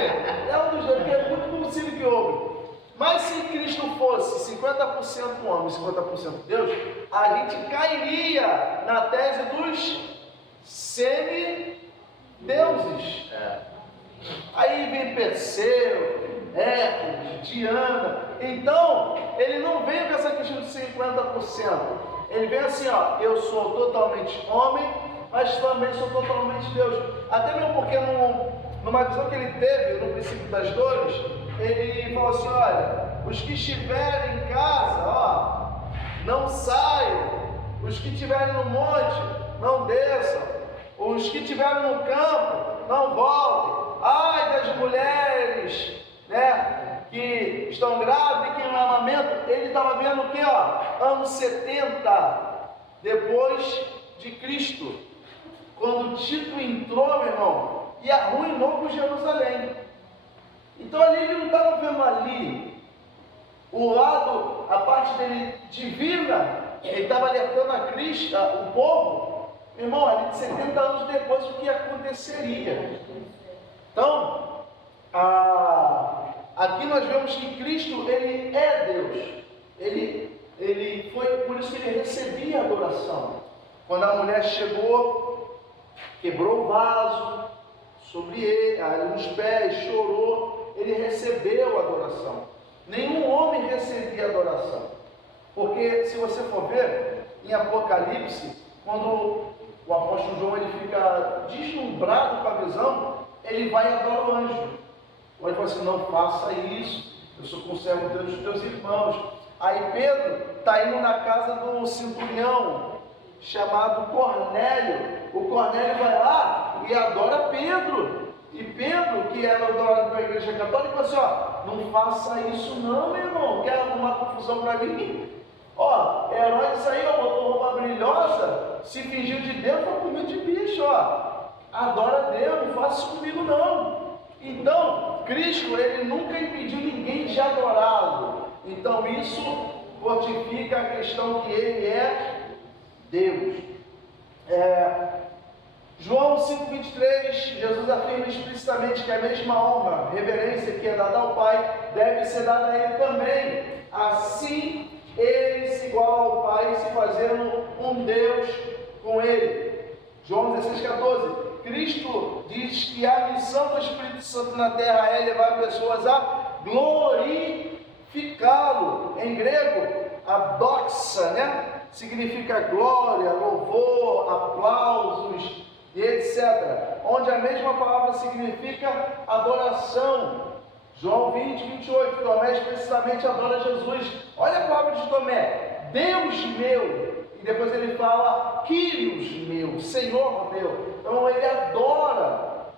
É um dos dois, porque é muito concílio que houve. Mas se Cristo fosse 50% homem e 50% Deus, a gente cairia na tese dos semideuses. Aí vem Perseu, Hércules, Diana. Então, ele não vem com essa questão de 50%. Ele vem assim, ó, eu sou totalmente homem, mas também sou totalmente Deus. Até mesmo porque numa visão que ele teve no princípio das dores, ele falou assim, olha, os que estiverem em casa, ó, não saiam. Os que estiverem no monte, não desçam. Os que estiverem no campo, não voltem. Ai das mulheres, né, que estão grávidas e que não amamentam. Ele estava vendo o que, ó? Anos 70 depois de Cristo, quando Tito entrou, meu irmão, e arruinou com Jerusalém. Então ali ele não estava vendo ali o lado, a parte dele divina. Ele estava alertando a Cristo, o povo, irmão, ali de 70 anos depois, o que aconteceria. Então, aqui nós vemos que Cristo, ele é Deus. Ele foi, por isso que ele recebia adoração. Quando a mulher chegou, quebrou o vaso sobre ele, nos pés, chorou, ele recebeu adoração. Nenhum homem recebia adoração. Porque se você for ver, em Apocalipse, quando o apóstolo João ele fica deslumbrado com a visão, ele vai e adora o anjo. Ele fala assim, não faça isso, eu sou conservo Deus dos teus irmãos. Aí Pedro está indo na casa do centurião, chamado Cornélio. O Cornélio vai lá e adora Pedro. E Pedro, que era adorado pela igreja católica, falou assim, ó, não faça isso não, meu irmão, quer arrumar confusão para mim? Ó, herói disso aí, ó, botou roupa brilhosa, se fingiu de Deus, foi comido de bicho, ó. Adora Deus, não faça isso comigo não. Então, Cristo, ele nunca impediu ninguém de adorá-lo. Então, isso fortifica a questão que ele é Deus. João 5,23, Jesus afirma explicitamente que a mesma honra, reverência que é dada ao Pai, deve ser dada a ele também. Assim, ele se iguala ao Pai, se fazendo um Deus com ele. João 16,14. Cristo diz que a missão do Espírito Santo na terra é levar pessoas a glorificá-lo. Em grego, a doxa, né? Significa glória, louvor, aplausos e etc. Onde a mesma palavra significa adoração. João 20:28, Tomé especificamente adora Jesus. Olha a palavra de Tomé, Deus meu. E depois ele fala, Kyrios meu, Senhor meu. Então ele adora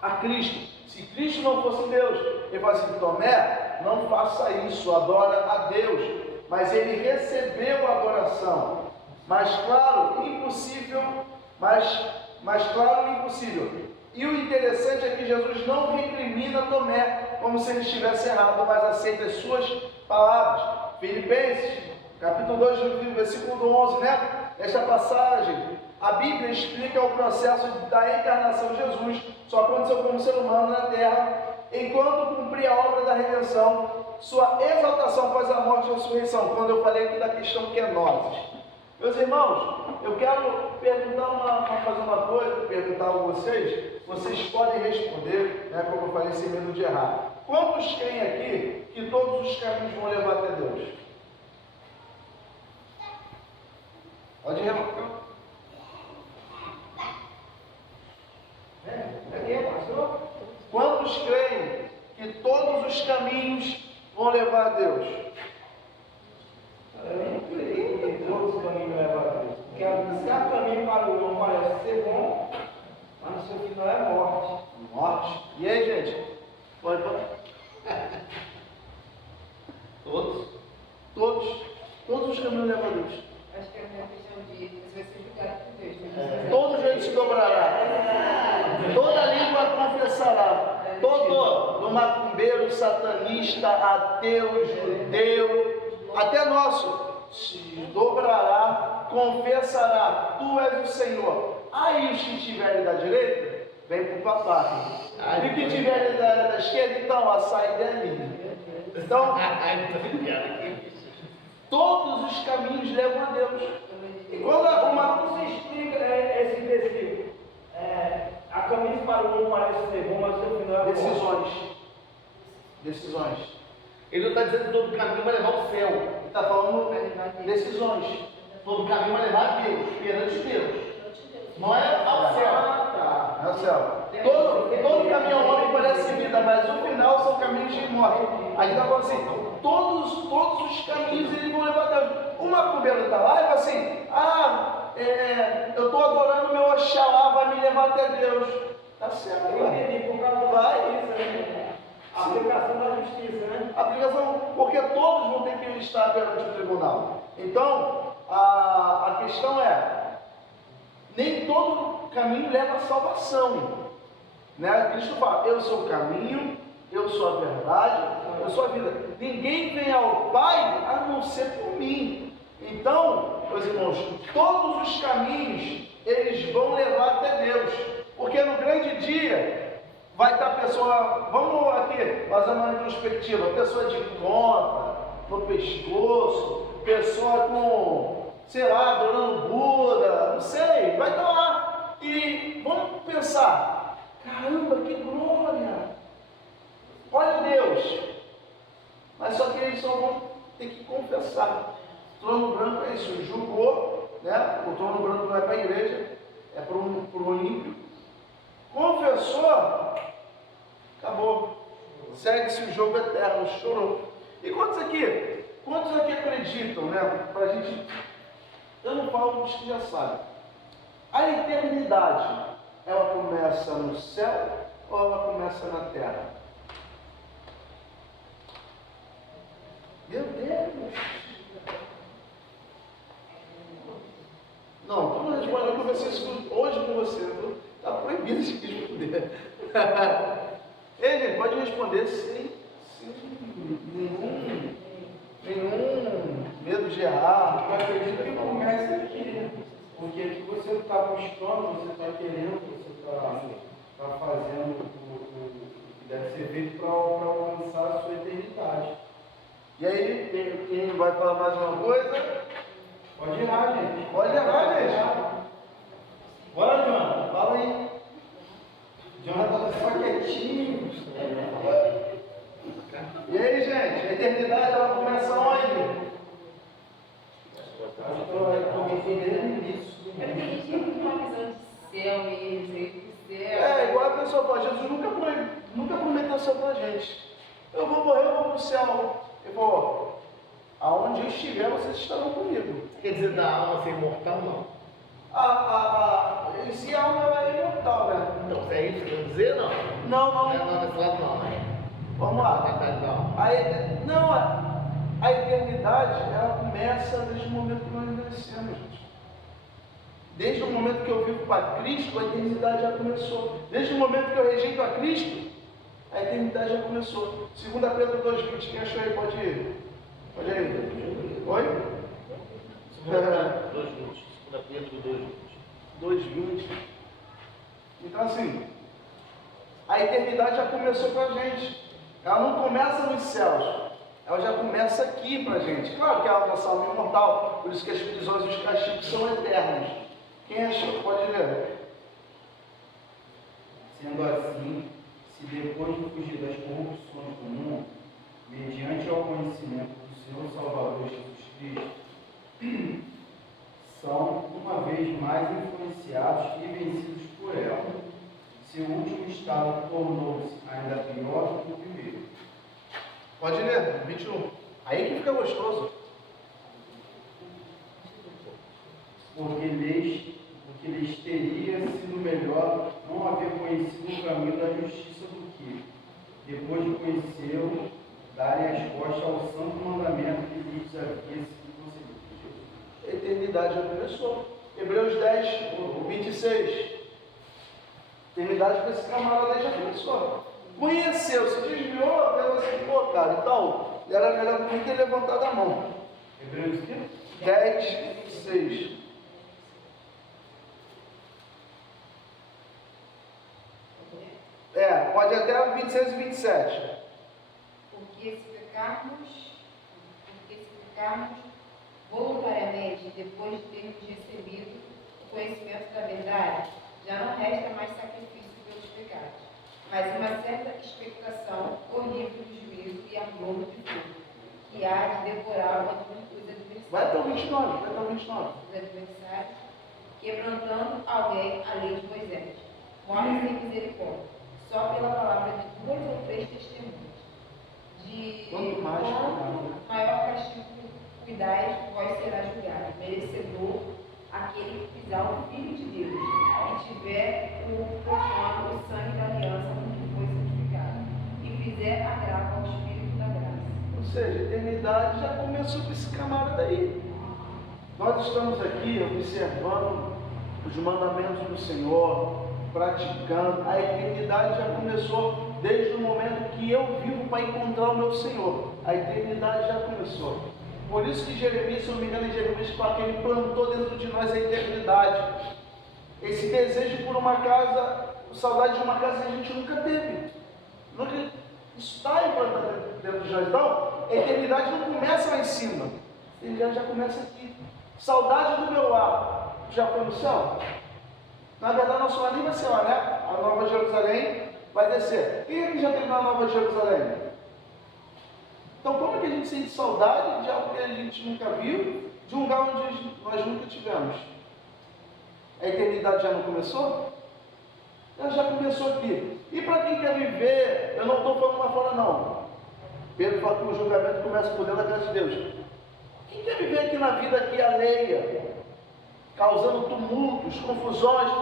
a Cristo. Se Cristo não fosse Deus, ele fala assim, Tomé, não faça isso, adora a Deus. Mas ele recebeu a adoração. Mas claro, impossível, mas claro, impossível. E o interessante é que Jesus não recrimina Tomé como se ele estivesse errado, mas aceita as suas palavras. Filipenses, capítulo 2, versículo 11, né? Esta passagem, a Bíblia explica o processo da encarnação de Jesus, só aconteceu como ser humano na terra, enquanto cumpria a obra da redenção, sua exaltação após a morte e a ressurreição, quando eu falei aqui da questão kenosis. Meus irmãos, eu quero fazer uma coisa, perguntar a vocês podem responder, né, como eu falei, sem medo de errar. Quantos creem aqui que todos os caminhos vão levar até Deus? Pode remarcar. Pastor? Quantos creem que todos os caminhos vão levar a Deus? Eu não creio que todos os caminhos levam a Deus. Porque se há caminho para o homem parece ser bom, mas no seu final é morte. Morte. E aí, gente? Pode falar? Todos? Todos os caminhos levam a Deus. Acho que é uma questão de você vai ser julgado por Deus. Né? Todo joelho se dobrará. Toda língua confessará. Todo, do macumbeiro, satanista, ateu, judeu, até nosso, se dobrará, confessará, tu és o Senhor. Aí os que estiverem da direita, vem para o papai. E os que estiverem da esquerda, então a saída é minha. Então, todos os caminhos levam a Deus. E quando você explica esse versículo, há caminhos para o homem parece ser bom, mas o seu final é bom. Decisões. Ele não está dizendo que todo caminho vai levar ao céu. Ele está falando decisões. Todo caminho vai levar a Deus, perante Deus. Não é ao céu. Tá. É o céu. Todo caminho ao homem parece vida, mas no final são caminhos de morte. Aí está falando assim, todos os caminhos eles vão levar a Deus. O macumbeiro está lá e fala assim, eu estou adorando meu Oxalá, vai me levar até Deus. Tá certo. Eu entendi, por causa da justiça, né? A aplicação da justiça, né? Aplicação, porque todos vão ter que estar perante o tribunal. Então, a questão é, nem todo caminho leva à salvação. Né? Cristo fala, eu sou o caminho, eu sou a verdade, eu sou a vida. Ninguém vem ao Pai a não ser por mim. Então, meus irmãos, todos os caminhos, eles vão levar até Deus. Porque no grande dia, vai estar a pessoa, vamos aqui, fazer uma retrospectiva, pessoa de conta, no pescoço, pessoa com, sei lá, adorando Buda, não sei, vai estar lá. E vamos pensar, caramba, que glória! Olha Deus! Mas só que eles só vão ter que confessar. O trono branco é isso, julgou, né? O trono branco não é para a igreja, é para o ímpio. Confessou, acabou. Segue-se o jogo eterno, chorou. E quantos aqui acreditam, né? Pra gente, eu não falo dos que já sabem. A eternidade, ela começa no céu ou ela começa na terra? Meu Deus! Não, tu não responde, eu conversei isso hoje com você, está proibido de responder. Ei, gente, pode responder sem nenhum medo de errar. Eu acredito que começa aqui, porque aqui você está buscando, você está querendo, você está fazendo o que deve ser feito para alcançar a sua eternidade. E aí, quem vai falar mais uma coisa? Pode errar, gente. Pode errar, gente. Bora, Jonathan, fala aí. Jonathan tá só quietinho. E aí, gente, a eternidade ela começa onde? Eu me entendendo no início. Eu entendi muito uma visão de céu mesmo, do céu. É, igual a pessoa fala, Jesus nunca prometeu céu pra gente. Eu vou morrer, eu vou pro céu. Ele falou, aonde eu estiver, vocês estarão comigo. Quer dizer, da alma ser imortal, não. Em si a alma ela é imortal, né? Então, é isso que eu vou dizer, não? Não. Não, desse lado não, né? Vamos lá. Não. A eternidade, ela começa desde o momento que nós nascemos, gente. Desde o momento que eu vivo para Cristo, a eternidade já começou. Desde o momento que eu rejeito a Cristo, a eternidade já começou. 2 Pedro 2,20, quem achou aí? Pode ir. Pode ir. Oi? 2,20. 2 Pedro 2,20. 2,20. Então assim, a eternidade já começou para a gente. Ela não começa nos céus, ela já começa aqui para a gente. Claro que a nossa alma é imortal, por isso que as prisões e os castigos são eternos. Quem achou? Pode ler. Sendo assim, se depois de fugir das corrupções do mundo, mediante ao conhecimento do Senhor Salvador Jesus Cristo, são uma vez mais influenciados e vencidos por ela, seu último estado tornou-se ainda pior do que o primeiro. Pode ler, 21. Aí que fica gostoso. Porque lhes teria sido melhor não haver conhecido o caminho da justiça do que, depois de conhecê-lo, darem as costas ao santo mandamento que lhes havia sido concedido. A eternidade já começou. Hebreus 10, 26. A eternidade para esse camarada aí já começou. Conheceu, se desviou, pelo assim, pô, cara, então, era melhor não ter levantado a mão. Hebreus o quê? 10, 26. Pode até 26 e 27. Porque se pecarmos voluntariamente, depois de termos recebido o conhecimento da verdade, já não resta mais sacrifício todos pecados, mas uma certa expectação horrível do juízo e ablomo de fogo, que há de devorar os adversários. Vai até o 29, vai até o 29. Os adversários, quebrantando alguém a lei de Moisés. Morre sem misericórdia, só pela palavra de 2 ou 3 testemunhas. De Quanto mais, quanto maior castigo cuidais, vós será julgado, merecedor aquele que pisar o Filho de Deus e tiver profano o sangue da aliança com que foi santificado e fizer agravo ao Espírito da graça. Ou seja, a eternidade já começou com esse camarada aí. Nós estamos aqui observando os mandamentos do Senhor, praticando. A eternidade já começou desde o momento que eu vivo para encontrar o meu Senhor. A eternidade já começou. Por isso que Jeremias, se eu não me engano, Jeremias fala que ele plantou dentro de nós a eternidade. Esse desejo por uma casa, saudade de uma casa que a gente nunca teve. Nunca está implantado dentro de nós. Então, a eternidade não começa lá em cima. Ele já começa aqui. Saudade do meu lar. Já foi no céu? Na verdade, nosso lar nem vai ser lá, né? A Nova Jerusalém vai descer. Quem aqui já teve na Nova Jerusalém? Então, como é que a gente sente saudade de algo que a gente nunca viu, de um lugar onde nós nunca tivemos? A eternidade já não começou? Ela já começou aqui. E para quem quer viver, eu não estou falando lá fora não. Pedro fala que o julgamento começa por dentro da casa de Deus. Quem quer viver aqui na vida aqui alheia, causando tumultos, confusões,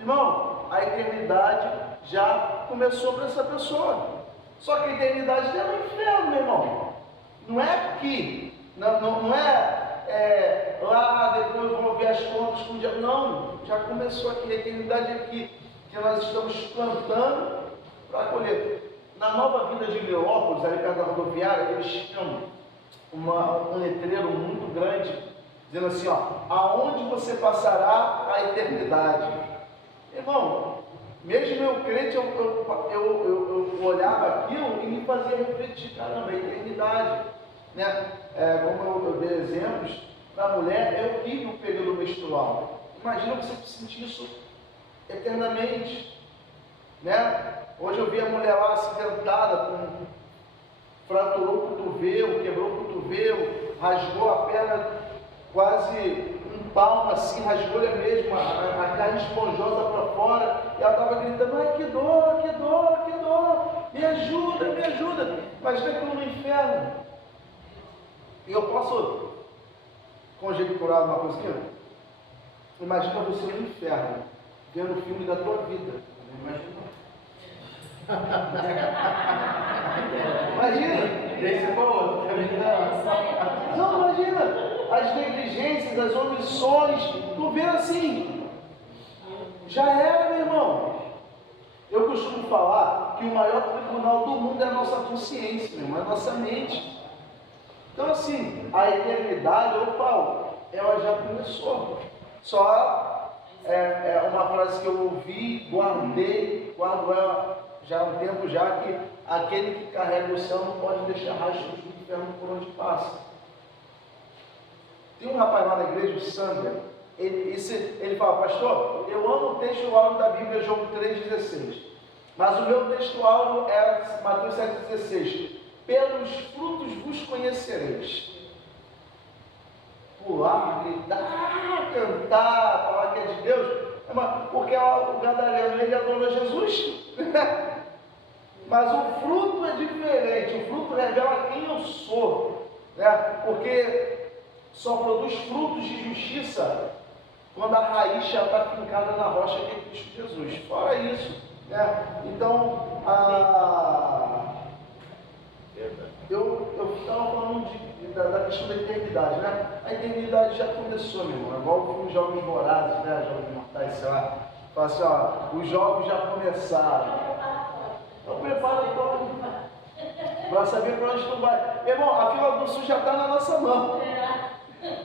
irmão, a eternidade já começou para essa pessoa. Só que a eternidade é no inferno, meu irmão. Não é aqui, não é lá, depois vamos ver as contas com o diabo. Não, já começou aqui, a eternidade é aqui, que nós estamos plantando para colher. Na Nova Vida de Leópolis, ali perto da rodoviária, eles tinham um letreiro muito grande, dizendo assim, ó, aonde você passará a eternidade. Irmão, mesmo eu crente, eu olhava aquilo e me fazia refletir, caramba, a eternidade, né? Como eu dei exemplos, para a mulher, eu tive um período menstrual. Imagina você sentir isso eternamente, né? Hoje eu vi a mulher lá acidentada, fraturou o cotovelo, quebrou o cotovelo, rasgou a perna quase um palmo assim, rasgou-lhe mesmo, a carne esponjosa para fora, e ela estava gritando, ai que dor, que dor, que dor, me ajuda, me ajuda. Imagina aquilo no inferno. E eu posso conjecturar uma coisinha? Imagina você no inferno, vendo o filme da tua vida. Imagina! Esse foi outro. Não, imagina! As negligências, as omissões, tu vê assim, já era, meu irmão. Eu costumo falar que o maior tribunal do mundo é a nossa consciência, meu irmão, é a nossa mente. Então assim, a eternidade, eu falo, ela já começou. Só uma frase que eu ouvi, guardo ela já há um tempo já, que aquele que carrega o céu não pode deixar rastros do inferno por onde passa. Tem um rapaz lá na igreja, o Sander, ele fala, pastor, eu amo o texto áureo da Bíblia, João 3,16, mas o meu texto áureo é Mateus 7,16, pelos frutos vos conhecereis. Pular, gritar, cantar, falar que é de Deus, porque o gadareno, ele adora Jesus, mas o fruto é diferente, o fruto revela quem eu sou, né? Porque só produz frutos de justiça quando a raiz já está fincada na rocha que é Cristo Jesus. Fora isso, né? Então, eu estava falando da questão da eternidade, né? A eternidade já começou, meu irmão. É igual os jogos vorazes, né? Jogos mortais, sei lá. Fala assim, ó, os jogos já começaram. Então prepara para saber para onde tu vai. Meu irmão, a fila do sul já está na nossa mão.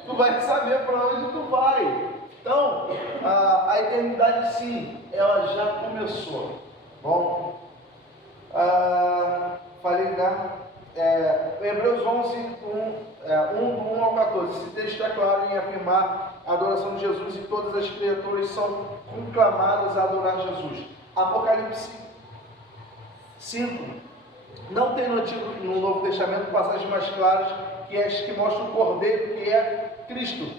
Tu vai saber para onde tu vai. Então, a eternidade sim, ela já começou. Bom, falei, né? Hebreus 11, 1 ao 14. Esse texto é claro em afirmar a adoração de Jesus e todas as criaturas são conclamadas a adorar Jesus. Apocalipse 5. Não tem no Novo Testamento passagens mais claras que as que mostram o Cordeiro, que é Cristo,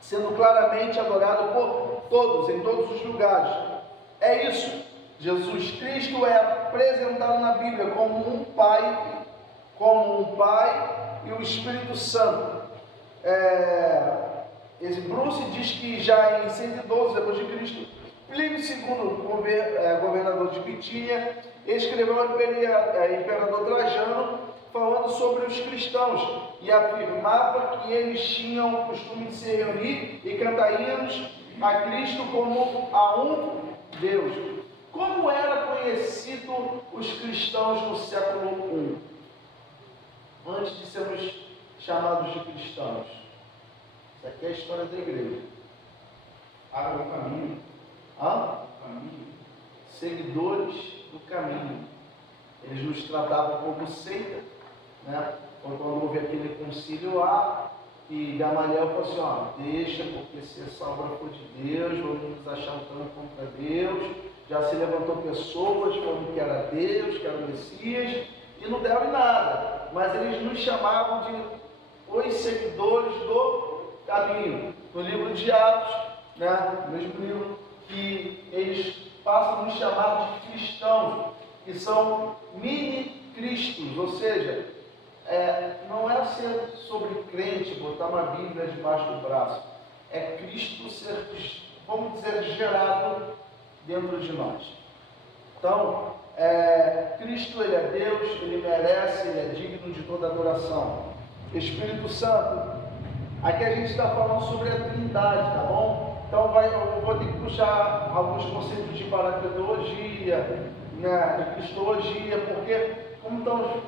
sendo claramente adorado por todos, em todos os lugares. É isso. Jesus Cristo é apresentado na Bíblia como um Pai e o Espírito Santo. Esse Bruce diz que já em 112 depois de Cristo, Plínio II, governador de Bitínia, escreveu ao imperador Trajano falando sobre os cristãos e afirmava que eles tinham o costume de se reunir e cantar hinos a Cristo como a um Deus. Como era conhecido os cristãos no século I? Antes de sermos chamados de cristãos. Isso aqui é a história da igreja. Água do caminho. Caminho. Seguidores do caminho. Eles nos tratavam como seita, né? Quando houve aquele concílio lá, e Gamaliel falou assim, deixa, porque se essa obra for de Deus, vamos nos achar lutando contra Deus. Já se levantou pessoas falando que era Deus, que era o Messias, e não deram em nada. Mas eles nos chamavam de os seguidores do caminho. No livro de Atos, né, no mesmo livro, que eles passam a nos chamar de cristãos, que são mini-cristos, ou seja, não é ser sobre crente, botar uma Bíblia debaixo do braço, é Cristo ser, vamos dizer, gerado dentro de nós. Então, Cristo, Ele é Deus, Ele merece, Ele é digno de toda adoração. Espírito Santo, aqui a gente está falando sobre a Trindade, tá bom? Então eu vou ter que puxar alguns conceitos de paracletologia, né, de cristologia, porque como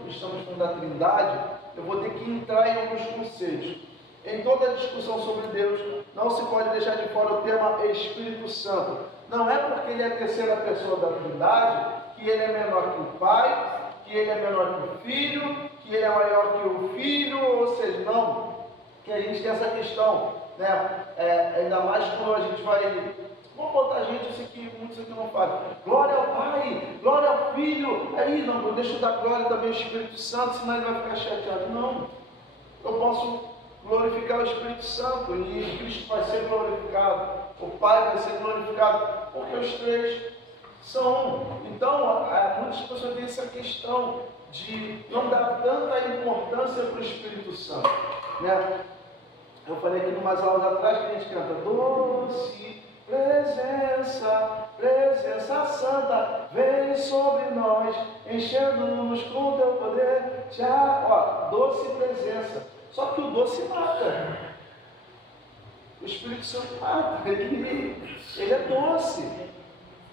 estamos falando da Trindade, eu vou ter que entrar em alguns conceitos. Em toda a discussão sobre Deus, não se pode deixar de fora o tema Espírito Santo. Não é porque ele é a terceira pessoa da Trindade que ele é menor que o Pai, que ele é menor que o Filho, que ele é maior que o Filho, ou seja, não, que a gente tem essa questão, né? Ainda mais quando a gente vai, vamos botar gente, eu sei que muitos aqui não fazem, glória ao Pai, glória ao Filho, aí não, deixa eu dar glória também ao Espírito Santo, senão ele vai ficar chateado. Não, eu posso glorificar o Espírito Santo e Cristo vai ser glorificado, o Pai vai ser glorificado, porque os três são um. Então, muitas pessoas têm essa questão de não dar tanta importância para o Espírito Santo, né? Eu falei aqui umas aulas atrás que a gente canta doce presença, presença santa, vem sobre nós, enchendo-nos com teu poder. Doce presença. Só que o doce mata. O Espírito Santo mata. Ele é doce.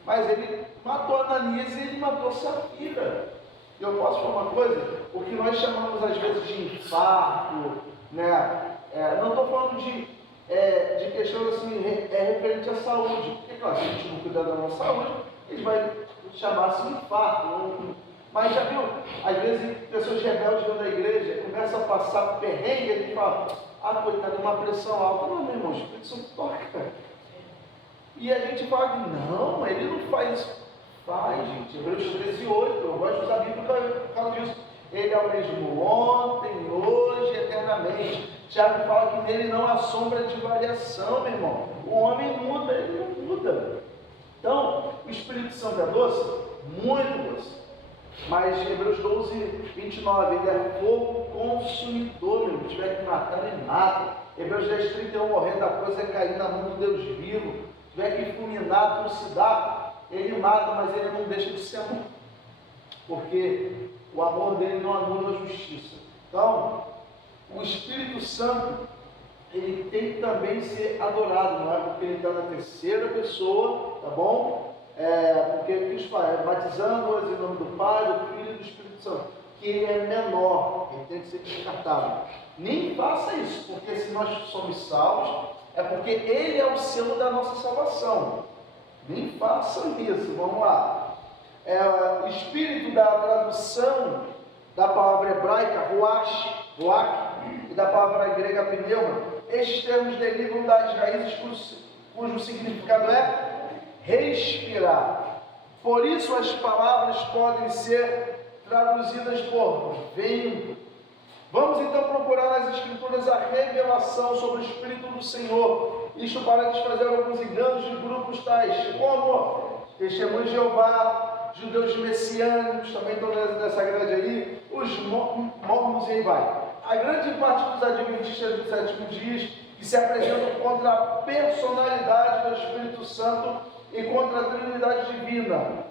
Mas ele matou Ananias e ele matou Safira. E eu posso falar uma coisa? O que nós chamamos às vezes de infarto, né? Não estou falando de questões assim, referente à saúde. Porque, claro, se a gente não cuidar da nossa saúde, ele vai chamar-se infarto. Mas já viu, às vezes, pessoas rebeldes dentro da igreja começam a passar perrengue e ele fala, coitado, uma pressão alta. Não, meu irmão, o Espírito Santo toca. E a gente fala que não, ele não faz isso. Faz, gente. Hebreus 13:8, eu gosto de usar a Bíblia por causa disso. Ele é o mesmo ontem, hoje, eternamente. Tiago fala que nele não há sombra de variação, meu irmão. O homem muda, ele não muda. Então, o Espírito Santo é doce? Muito doce. Mas Hebreus 12:29, ele é fogo consumidor, meu. Se tiver que matar, ele mata. Hebreus 10:31, morrer da coisa é cair na mão do Deus vivo. Se tiver que fulminar, trucidar, ele mata, mas ele não deixa de ser amor. Porque o amor dele não anula a justiça. Então, o Espírito Santo, ele tem que também ser adorado, não é porque ele está na terceira pessoa, tá bom? Porque Cristo fala, batizando-os em nome do Pai, do Filho e do Espírito Santo, que ele é menor, ele tem que ser descartado. Nem faça isso, porque se nós somos salvos, é porque ele é o selo da nossa salvação. Nem façam isso, vamos lá. O espírito da tradução da palavra hebraica, ruach, e da palavra grega pneuma, estes termos derivam das raízes cujo significado é respirar, Por isso as palavras podem ser traduzidas por vento. Vamos então procurar nas Escrituras a revelação sobre o Espírito do Senhor. Isto para desfazer alguns enganos de grupos tais como Testemunhos de Jeová, judeus messiânicos, também estão nessa grade aí, os mormons e aí vai. A grande parte dos adventistas do sétimo dia que se apresentam contra a personalidade do Espírito Santo e contra a Trindade Divina.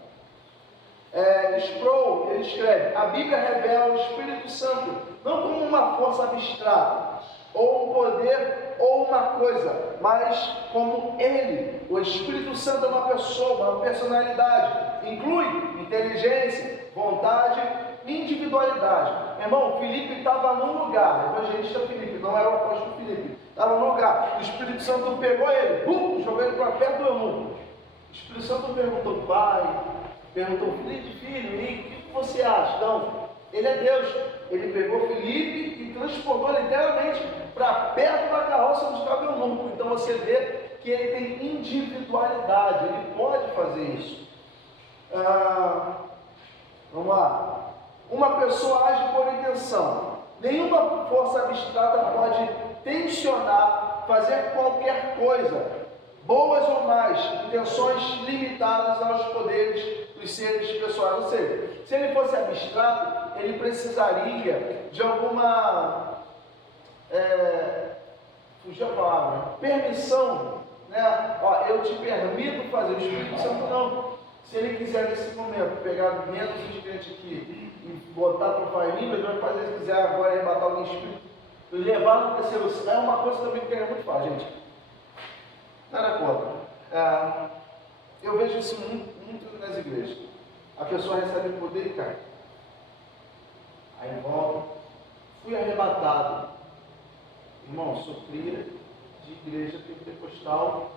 Sproul, ele escreve: a Bíblia revela o Espírito Santo não como uma força abstrata, ou um poder, ou uma coisa, mas como ele. O Espírito Santo é uma pessoa, uma personalidade, inclui inteligência, vontade e individualidade. Meu irmão, Filipe estava num lugar, o evangelista Filipe, não era o apóstolo Filipe, estava num lugar, o Espírito Santo pegou ele, jogou ele para perto do eunuco. O Espírito Santo perguntou: pai, perguntou: filho, e o que você acha? Não, ele é Deus. Ele pegou Filipe e transportou literalmente para perto da carroça onde estava o eunuco. Então você vê que ele tem individualidade, ele pode fazer isso. Vamos lá. Uma pessoa age por intenção. Nenhuma força abstrata pode tensionar, fazer qualquer coisa, boas ou más, intenções limitadas aos poderes dos seres pessoais. Ou seja, se ele fosse abstrato, ele precisaria de alguma, fugiu a palavra, permissão, né? Ó, eu te permito fazer. O Espírito Santo não. Se ele quiser nesse momento pegar menos de gente aqui e botar para falar em língua, ele vai fazer. Se quiser agora arrebatar alguém espírito, levar no terceiro céu, é uma coisa também que é muito fácil, gente. Nada contra. Eu vejo isso muito nas igrejas. A pessoa recebe o poder e cai. Aí volta. Fui arrebatado. Irmão, sou cria de igreja pentecostal,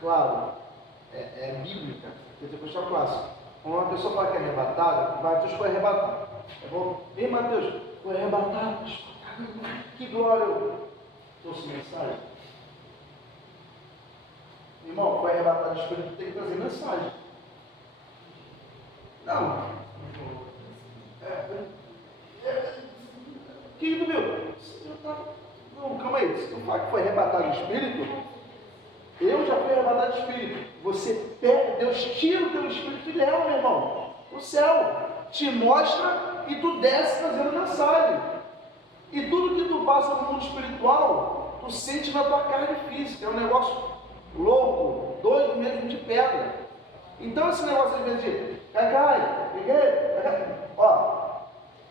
claro, é bíblica, pentecostal clássico. Quando uma pessoa fala que é arrebatada, Mateus foi arrebatado. É bom? Ei, Mateus, foi arrebatado. Que glória! Trouxe mensagem. Irmão, foi arrebatado do Espírito, tem que trazer mensagem. Não. O que tu viu? Não, calma aí. Se tu fala que foi arrebatado do Espírito, eu já fui arrebatado do Espírito. Você pega, Deus tira o teu Espírito e leva, meu irmão, o céu. Te mostra e tu desce trazendo mensagem. E tudo que tu passa no mundo espiritual, tu sente na tua carne física. É um negócio louco, doido mesmo de pedra. Então esse negócio às vezes de cai, ó,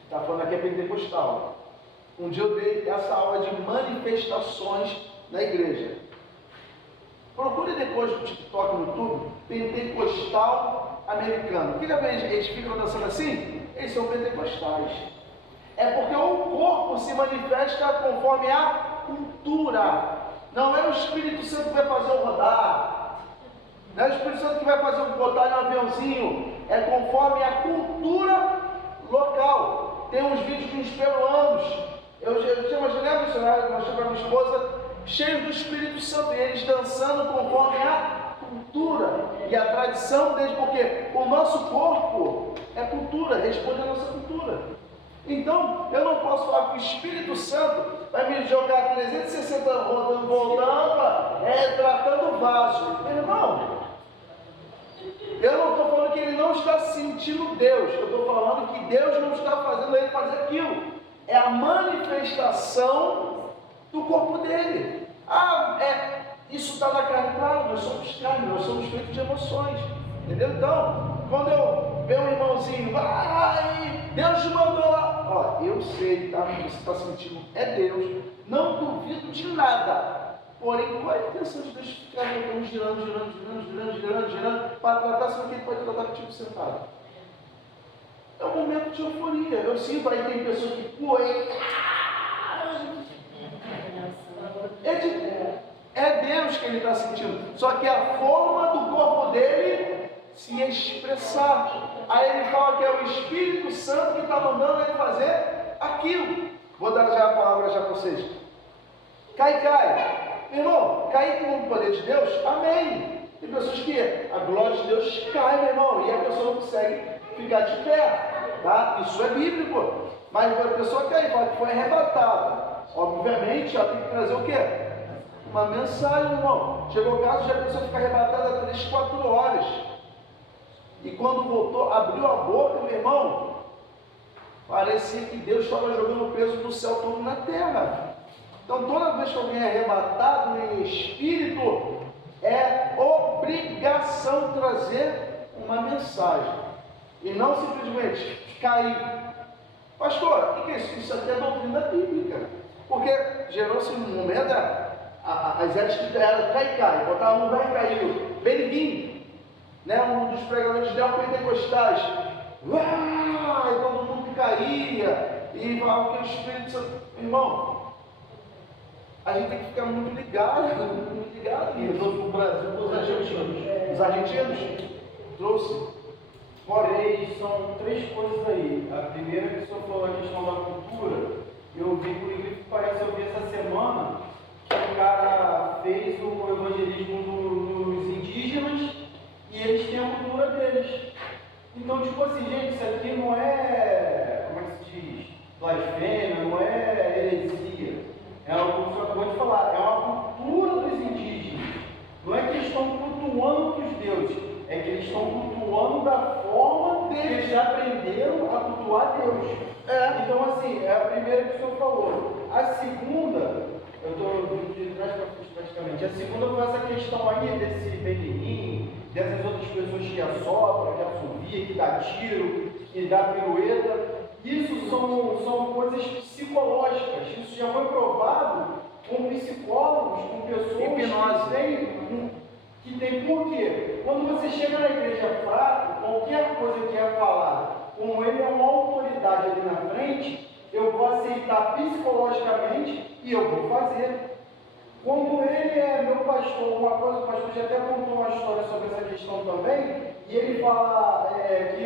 tá falando aqui é pentecostal. Um dia eu dei essa aula de manifestações na igreja. Procure depois no TikTok, no YouTube, pentecostal americano. O que eles ficam dançando assim? Eles são pentecostais. É porque o corpo se manifesta conforme a cultura. Não é o Espírito Santo que vai fazer o rodar. Não é o Espírito Santo que vai fazer o botar em um aviãozinho. É conforme a cultura local. Tem uns vídeos de uns peruanos. Eu tinha uma janela missionária, eu mostrei para minha esposa, cheios do Espírito Santo. E eles dançando conforme a cultura e a tradição deles. Porque o nosso corpo é cultura, responde à nossa cultura. Então, eu não posso falar que o Espírito Santo vai me jogar 360 rodando, voltando, tratando o vaso. Meu irmão, eu não estou falando que ele não está sentindo Deus. Eu estou falando que Deus não está fazendo ele fazer aquilo. É a manifestação do corpo dele. Isso está na carne. Claro, nós somos carne, nós somos feitos de emoções. Entendeu? Então, quando eu ver um irmãozinho, Deus te mandou lá. Ó, eu sei, tá? O que você está sentindo é Deus. Não duvido de nada. Porém, qual é a intenção de Deus ficar girando, para tratar, sendo que ele pode tratar contigo sentado? É um momento de euforia. Eu sinto, aí tem pessoas que é Deus que ele está sentindo. Só que a forma do corpo dele se expressar. Aí ele fala que é o Espírito Santo que está mandando ele fazer aquilo. Vou dar já a palavra já para vocês. Cai. Meu irmão, cair com o poder de Deus? Amém. Tem pessoas que a glória de Deus cai, meu irmão, e a pessoa não consegue ficar de pé, tá? Isso é bíblico. Mas a pessoa cai, fala que foi arrebatada. Obviamente, ela tem que trazer o quê? Uma mensagem, irmão. Chegou o caso de a pessoa ficar arrebatada 3, 4 horas. E quando voltou, abriu a boca, meu irmão, parecia que Deus estava jogando o peso do céu todo na terra. Então, toda vez que alguém é arrebatado em espírito, é obrigação trazer uma mensagem. E não simplesmente cair. Pastor, o que é isso? Isso aqui é doutrina bíblica. Porque gerou-se um momento, as éticas que eram cai, botavam no vai e caiu. Benigno, né? Um dos pregadores neopentecostais. Uau! E todo mundo caía. E falava que o Espírito Santo. Irmão, a gente tem que ficar muito ligado E trouxe para o Brasil para os argentinos. Os argentinos trouxe. São 3 coisas aí. A primeira que o senhor falou a questão da cultura, eu vi, por incrível que pareça, eu vi essa semana que o cara fez o evangelismo dos indígenas e eles têm a cultura deles. Então, tipo assim, gente, isso aqui não é, como é que se diz, blasfêmia, não é heresia. É o que o senhor acabou de falar, é uma cultura dos indígenas. Não é que eles estão cultuando outros deuses, é que eles estão cultuando da forma que eles já aprenderam a cultuar Deus. Então, assim, é a primeira que o senhor falou. A segunda, eu estou vindo de trás para frente praticamente. A segunda foi essa questão aí desse beneninho, dessas outras pessoas que assopram, que assovia, que dá tiro, que dá pirueta. Isso são coisas psicológicas. Isso já foi provado com psicólogos, com pessoas que tem por quê? Quando você chega na igreja fraco, qualquer coisa que é falada, como ele é uma autoridade ali na frente, eu vou aceitar psicologicamente e eu vou fazer. Quando ele é meu pastor, uma coisa, o pastor já até contou uma história sobre essa questão também, e ele fala que,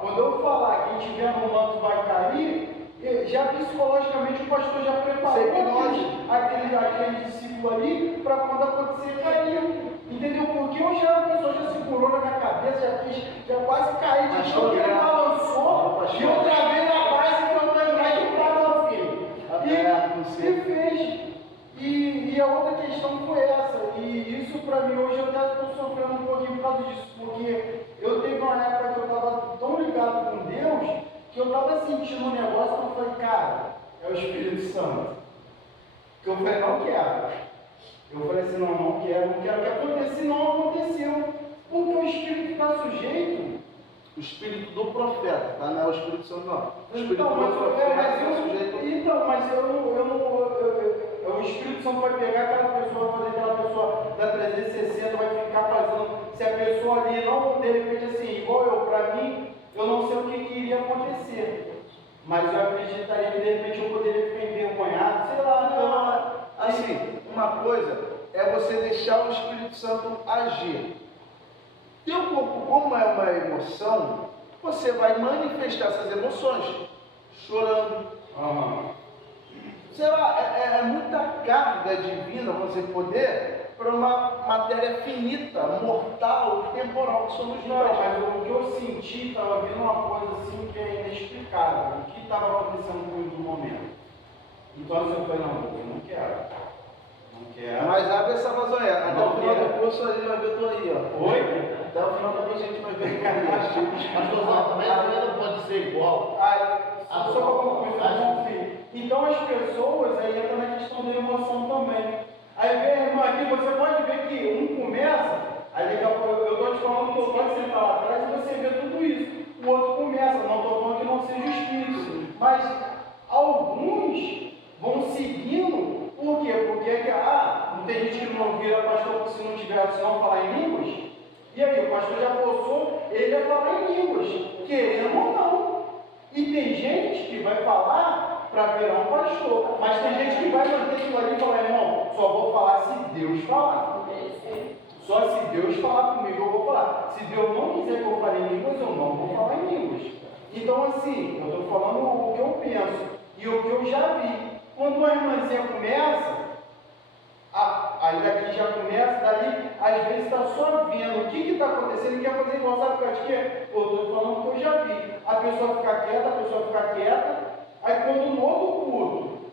quando eu falar quem tiver no manto vai cair, já psicologicamente o pastor já preparou aquele discípulo ali para quando acontecer cair. Entendeu? Porque hoje a pessoa já segurou na minha cabeça, já quase caiu, de chão que ele balançou, e outra vez na base que eu tenho mais de parou, filho. E fez. E a outra questão foi essa, e isso para mim hoje eu até estou sofrendo um pouquinho por causa disso, porque eu teve uma época que eu estava tão ligado com Deus, que eu estava sentindo um negócio que eu falei, cara, é o Espírito Santo. Que eu falei, não quero. Eu falei assim, não quero que aconteça, não aconteceu. Porque o Espírito está sujeito. O Espírito do profeta, tá? Não é o Espírito Santo, não. O Espírito Então, do profeta está sujeito. O Espírito Santo vai pegar aquela pessoa, vai fazer aquela pessoa da 360, vai ficar fazendo. Se a pessoa ali não, de repente, assim, igual eu, para mim, eu não sei o que iria acontecer. Mas eu acreditaria que de repente eu poderia ficar envergonhado, sei lá. Então, assim, uma coisa é você deixar o Espírito Santo agir. Teu corpo, como é uma emoção, você vai manifestar essas emoções chorando. Sei lá, é muita carga divina você poder para uma matéria finita, mortal, temporal que somos nós. Mas o que eu senti, estava vendo uma coisa assim que é inexplicável. O que estava acontecendo comigo no momento? Então assim, eu falei, eu não quero. Não quero. Mas abre essa vazonha. Até o final do curso a gente vai ver tu aí, ó. Oi? Até o final da noite a gente vai ver tu aí. Pastorzão, também não pode ser igual. Só para concluir. Então as pessoas aí entram na questão da emoção também. Aí vem, irmão, aqui você pode ver que um começa, aí daqui a pouco eu estou te falando que eu pode sentar lá atrás e você vê tudo isso. O outro começa, não estou falando que não seja o espírito, mas alguns vão seguindo, por quê? Porque não tem gente que não vira pastor se não falar em línguas. E aí, o pastor já forçou ele a falar em línguas, querendo ou não. E tem gente que vai falar para virar um pastor, mas tem gente que vai manter aquilo ali e falar, irmão, só vou falar se Deus falar. Só se Deus falar comigo eu vou falar. Se Deus não quiser que eu fale em línguas, eu não vou falar em línguas. Então assim, eu estou falando o que eu penso e o que eu já vi. Quando uma irmãzinha começa, aí daqui gente já começa, dali, às vezes está só vendo o que está acontecendo e quer fazer igual, sabe por causa de quê? Eu estou falando que eu já vi. A pessoa fica quieta, aí quando no outro culto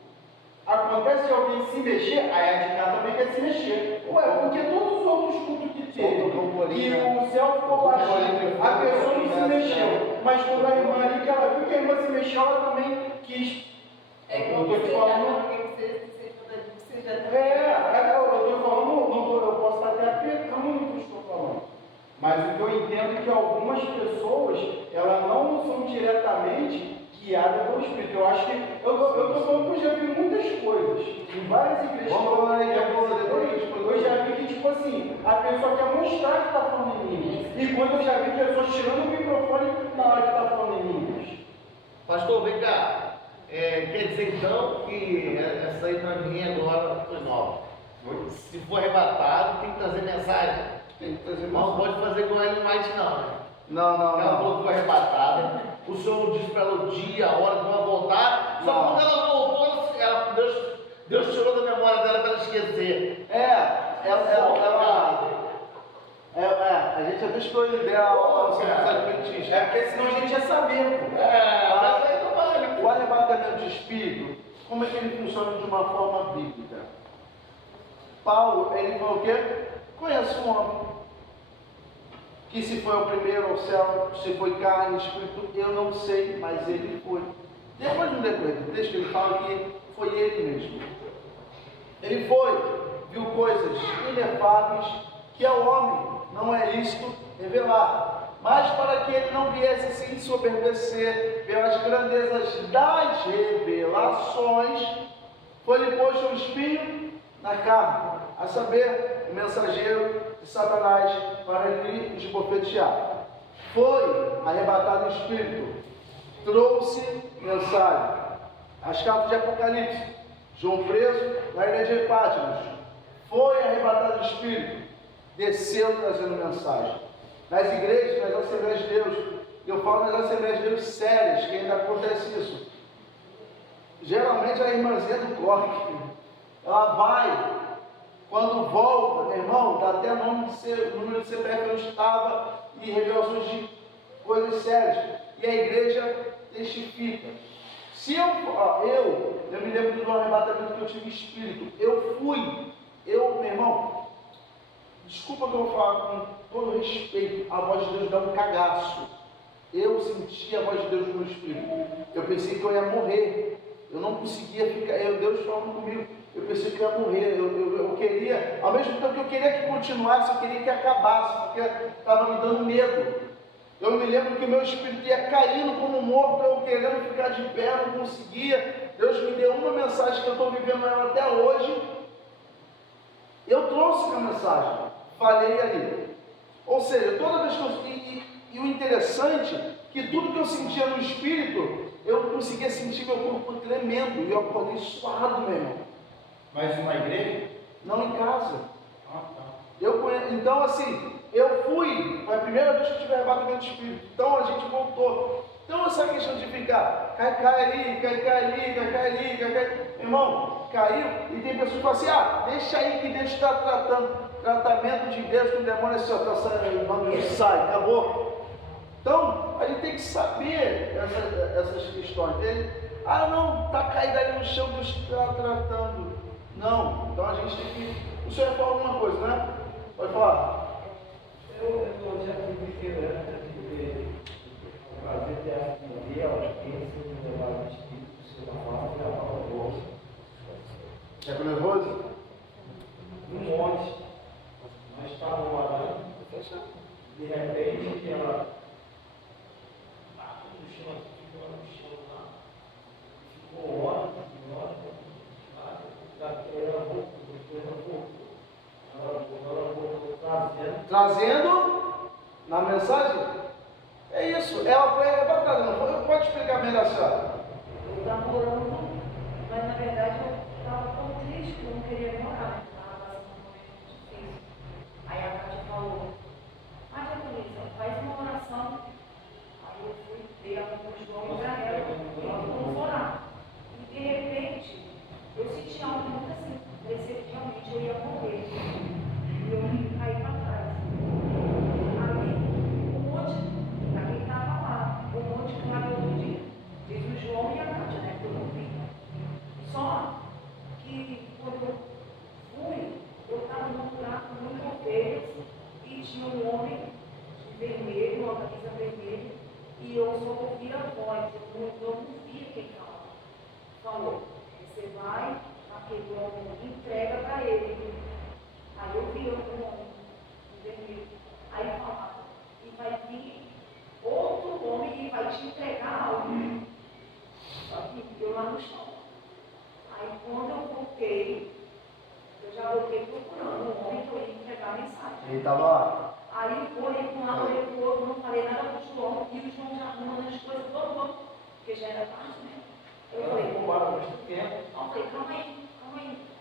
acontece de alguém se mexer, aí a de cá também quer se mexer. Ué, porque todos os outros cultos que teve, que o céu ficou baixinho, a pessoa não se mexeu. Mas quando a irmã ali, que ela viu que a irmã se mexeu, ela também quis. Eu estou te falando. Eu estou falando, eu posso estar até aplicando no que eu estou falando. Mas o que eu entendo é que algumas pessoas, elas não são diretamente guiadas pelo Espírito. Eu acho que, eu estou falando que eu já vi muitas coisas, em várias igrejas. Eu já vi que, tipo assim, a pessoa quer mostrar que está falando em línguas. E quando eu já vi pessoas tirando o microfone na hora que está falando em línguas. Pastor, vem cá. Quer dizer então que essa aí para mim agora foi nova. Se for arrebatado, tem que trazer mensagem. Tem que trazer Não pode fazer igual ele mais não, né? Não. Ela falou que foi arrebatada. O Senhor disse para ela o dia, a hora que vai voltar. Só quando ela voltou, Deus tirou da memória dela para ela esquecer. A gente até escolheu dela, É porque senão a gente ia saber. Mas aí não vale. O arrebatamento de espírito, como é que ele funciona de uma forma bíblica? Paulo, ele falou o quê? Conhece um homem que se foi o primeiro ao céu, se foi carne, espírito, eu não sei, mas ele foi. Depois no decorrer do texto ele fala que foi ele mesmo. Ele foi, viu coisas inefáveis que ao homem não é lícito revelar, mas para que ele não viesse se ensoberbecer pelas grandezas das revelações, foi-lhe posto um espinho na carne, a saber, o mensageiro de Satanás, para lhe esbofetear. Foi arrebatado o espírito, trouxe mensagem. As cartas de Apocalipse, João preso na ilha de Patmos, foi arrebatado o espírito, desceu trazendo mensagem. Nas igrejas, nas Assembleias de Deus, eu falo nas Assembleias de Deus sérias, que ainda acontece isso. Geralmente a irmãzinha do corre, ela vai, quando volta, meu irmão, dá até número de CPF onde estava e revelações de coisas sérias. E a igreja testifica. Se eu me lembro do arrebatamento que eu tive espírito, meu irmão, desculpa que eu vou falar com todo respeito, a voz de Deus dá um cagaço. Eu senti a voz de Deus no meu espírito. Eu pensei que eu ia morrer. Eu não conseguia ficar, Deus falando comigo. Eu pensei que eu ia morrer. Eu queria, ao mesmo tempo que eu queria que continuasse, eu queria que acabasse, porque estava me dando medo. Eu me lembro que o meu espírito ia caindo como morto, eu querendo ficar de pé, não conseguia. Deus me deu uma mensagem que eu estou vivendo ela até hoje. Eu trouxe a mensagem, falei ali. Ou seja, toda vez que eu... E o interessante, que tudo que eu sentia no espírito, eu conseguia sentir meu corpo tremendo, e eu acordei suado, meu irmão. Mas na igreja? Não em casa. Tá. Então assim, eu fui, foi a primeira vez que eu tive arrebatamento de espírito, então a gente voltou. Então essa questão de ficar, cai ali, meu irmão, caiu, e tem pessoas que falam assim, deixa aí que Deus está tratando. Tratamento de Deus com o demônio assim, está saindo, sai, acabou. Então, a gente tem que saber essas questões dele. Não, está caído ali no chão, Deus está tratando. Não, então a gente tem que... O senhor ia falar alguma coisa, né? Pode falar. Eu já tive esperança de fazer teatro no dia, aos 15, me levar o espírito, se eu falar, já estava bolsa. Já ficou nervoso? Um monte. Nós estávamos orando, de repente ela bateu no chão, ficou no chão lá, ficou horas, ela voltou, trazendo na mensagem? É isso, ela foi arrebatada, não foi? Pode explicar melhor, senhora? Eu estava orando, mas na verdade eu estava tão triste que eu não queria orar, estava passando um momento difícil. Aí a Cátia falou, Japonesa, faz uma oração. Aí eu fui, dei a mão para o João e para ela, e vamos orar. E de repente, eu senti algo muito assim, parecia que realmente eu ia morrer. voz, eu não via quem falou. Você vai, aquele homem entrega para ele. Aí eu vi outro homem, vermelho. Aí falava, e vai vir outro homem e vai te entregar algo. Só que eu lá no chão. Aí quando eu voltei, eu já voltei procurando o homem que eu ia entregar a mensagem. Ele estava lá. Aí eu olhei para um lado, olhei para o outro, não falei nada para o João, e o João já arrumando as coisas, vamos, porque já era tarde, né? Eu falei, Embora muito tempo. eu falei, calma aí.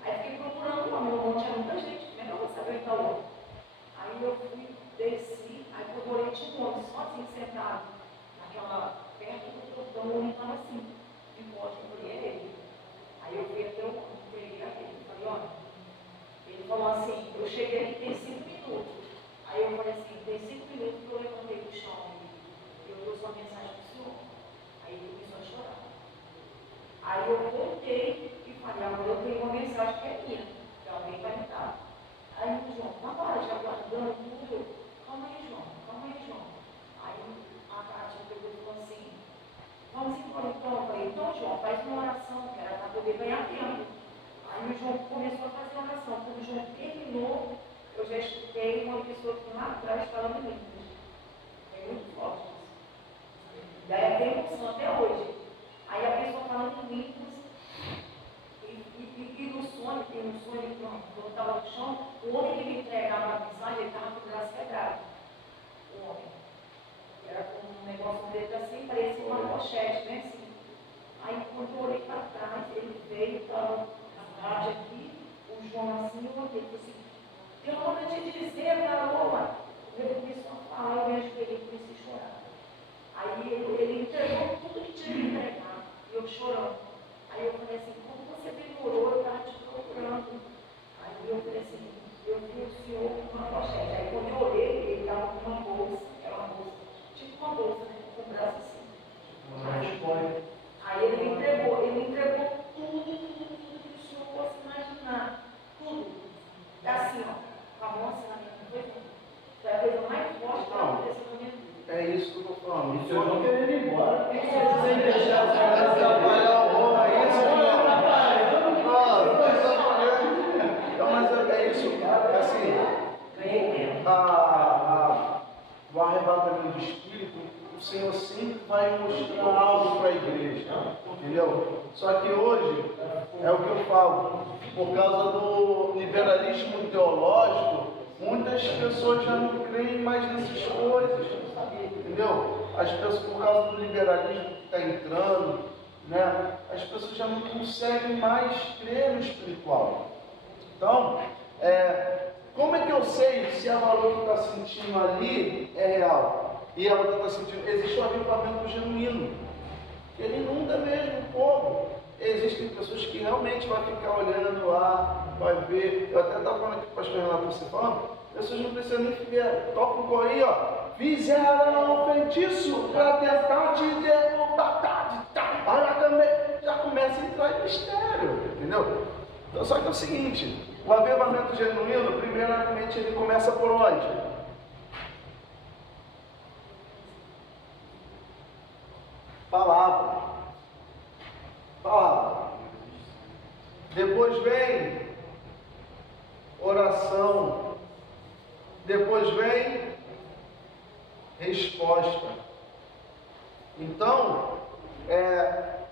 Aí fiquei procurando o homem, não tinha muita gente, como é que eu vou saber onde está o homem? Aí eu fui, desci, aí quando eu olhei, tinha um homem sozinho sentado, naquela, perto do portão, o homem estava assim, de costa, eu falei, é ele. Aí eu fui até o homem, entreguei a ele, falei, olha, ele falou assim, eu cheguei aqui, tem 5 minutos. Aí eu falei assim, tem 5 minutos que eu levantei do chão e eu trouxe uma mensagem para o senhor. Aí ele começou a chorar. Aí eu voltei e falei, agora eu tenho uma mensagem que é minha, que alguém vai me dar. Aí o João, na hora, já guardando tudo, calma aí, João. Aí a Cátia pegou e falou assim, vamos embora então. Eu falei, então João, faz uma oração, que era para poder ganhar tempo. Aí o João começou a fazer a oração. Quando o João terminou, eu já escutei uma pessoa que lá atrás falando em línguas. É muito forte isso. Daí até emoção até hoje. Aí a pessoa falando em línguas, e no sonho, tem um sonho, quando eu estava no chão, o homem que me entregava a mensagem, ele estava com o braço quebrado. O homem. Era com um negócio dele assim, parecia uma pochete, né? Assim. Aí quando eu olhei para trás, ele veio, estava na rádio aqui, o João assim, eu olhei e falei assim, eu não vou te dizer, Carol. Ele começou a falar, eu me ajoelhei e comecei a chorar. Aí ele entregou tudo que tinha que entregar, e eu chorando. Aí eu falei assim, como você demorou, eu estava te procurando. Aí eu falei assim, eu vi o senhor com uma pochete. Aí quando eu olhei, ele estava com uma bolsa, era uma bolsa, tipo uma bolsa, né, com o braço assim. Aí ele me entregou tudo que o senhor fosse imaginar, tudo. Assim, ó, com a mão assim na minha frente. Foi a coisa mais forte que aconteceu na minha vida. É isso que eu estou falando. E se eu não querer ir embora, Sem deixar os caras atrapalhar o bom, é isso que não, mas é isso, assim, o arrebatamento do Espírito, o Senhor sempre vai mostrar algo para a igreja, entendeu? Só que hoje, é o que eu falo, por causa do liberalismo teológico, muitas pessoas já não creem mais nessas coisas, entendeu? As pessoas, por causa do liberalismo que está entrando, né, as pessoas já não conseguem mais crer no espiritual. Então, como é que eu sei se a valor que está sentindo ali é real? E ela está sentindo, existe um avivamento genuíno, ele inunda mesmo o povo. Existem pessoas que realmente vão ficar olhando lá, vai ver. Eu até estava falando aqui com o pastor Renato, você falando, pessoas não precisam nem ver, toca o corinho, ó. Fizeram feitiço para tentar te derrubar, já começa a entrar em mistério, entendeu? Então, só que é o seguinte, o avivamento genuíno, primeiramente, ele começa por onde? Palavra. Depois vem oração. Depois vem resposta. Então,